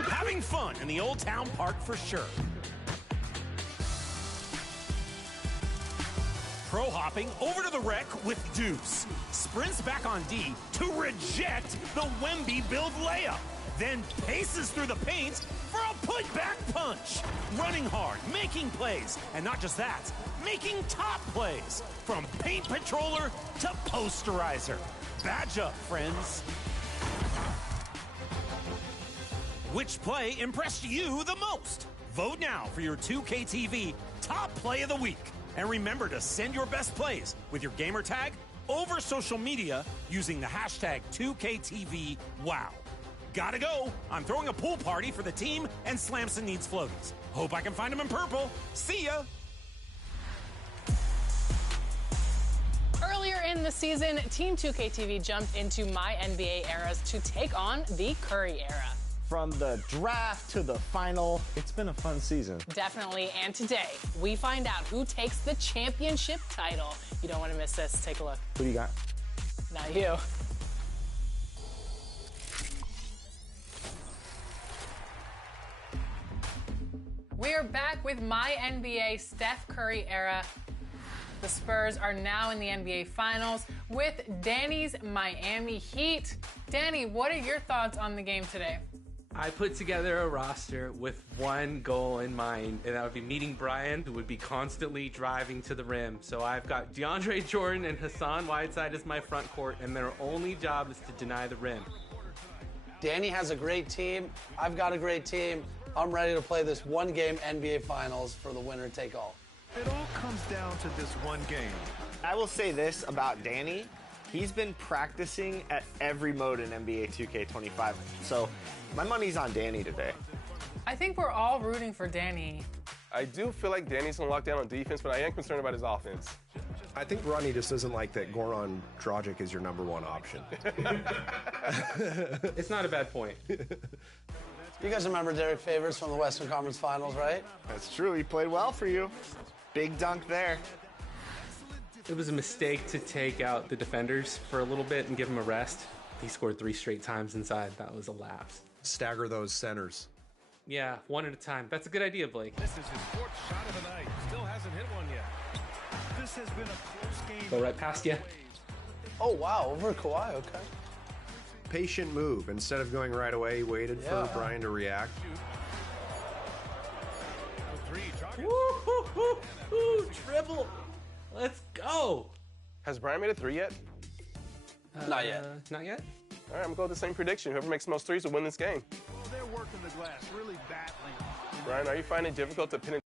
Having fun in the Old Town Park for sure. Pro hopping over to the wreck with Deuce. Sprints back on D to reject the Wemby build layup. Then paces through the paint for a putback punch. Running hard, making plays. And not just that, making top plays. From paint patroller to posterizer. Badge up, friends. Which play impressed you the most? Vote now for your 2KTV Top Play of the Week. And remember to send your best plays with your gamer tag over social media using the hashtag 2KTVWow. Gotta go. I'm throwing a pool party for the team and Slamson needs floaties. Hope I can find them in purple. See ya. Earlier in the season, Team 2KTV jumped into My NBA eras to take on the Curry era. from the draft to the final. It's been a fun season. Definitely. And today, we find out who takes the championship title. You don't want to miss this. Take a look. Who do you got? Not you. We are back with my NBA Steph Curry era. The Spurs are now in the NBA Finals with Danny's Miami Heat. Danny, what are your thoughts on the game today? I put together a roster with one goal in mind, and that would be meeting Brian, who would be constantly driving to the rim. So I've got DeAndre Jordan and Hassan Whiteside as my front court, and their only job is to deny the rim. Danny has a great team. I've got a great team. I'm ready to play this one-game NBA Finals for the winner take all. It all comes down to this one game. I will say this about Danny. He's been practicing at every mode in NBA2K25. So my money's on Danny today. I think we're all rooting for Danny. I do feel like Danny's going to lock down on defense, but I am concerned about his offense. I think Ronnie just doesn't like that Goran Dragic is your #1 option. It's not a bad point. You guys remember Derek Favors from the Western Conference Finals, right? That's true. He played well for you. Big dunk there. It was a mistake to take out the defenders for a little bit and give him a rest. He scored 3 straight times inside. That was a lapse. Stagger those centers. Yeah, one at a time. That's a good idea, Blake. This is his 4th shot of the night. Still hasn't hit one yet. This has been a close game. Go right past you. Oh, wow. Over Kawhi. Okay. Patient move. Instead of going right away, he waited for Brian to react. Woo-hoo-hoo-hoo, dribble. Let's go. Has Brian made a 3 yet? Not yet. Not yet? All right, I'm going to go with the same prediction. Whoever makes the most threes will win this game. Well, they're working the glass, really battling. Brian, are you finding it difficult to penetrate?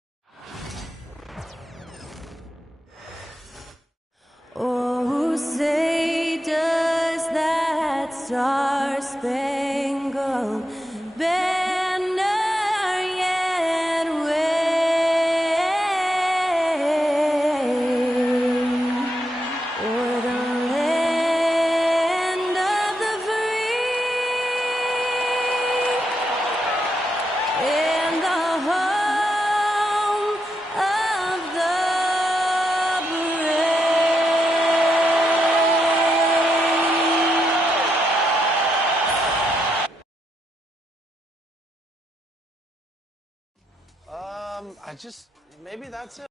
Oh, say does that star-spangled banner yet wave o'er the land of the free and the home of the maybe that's it.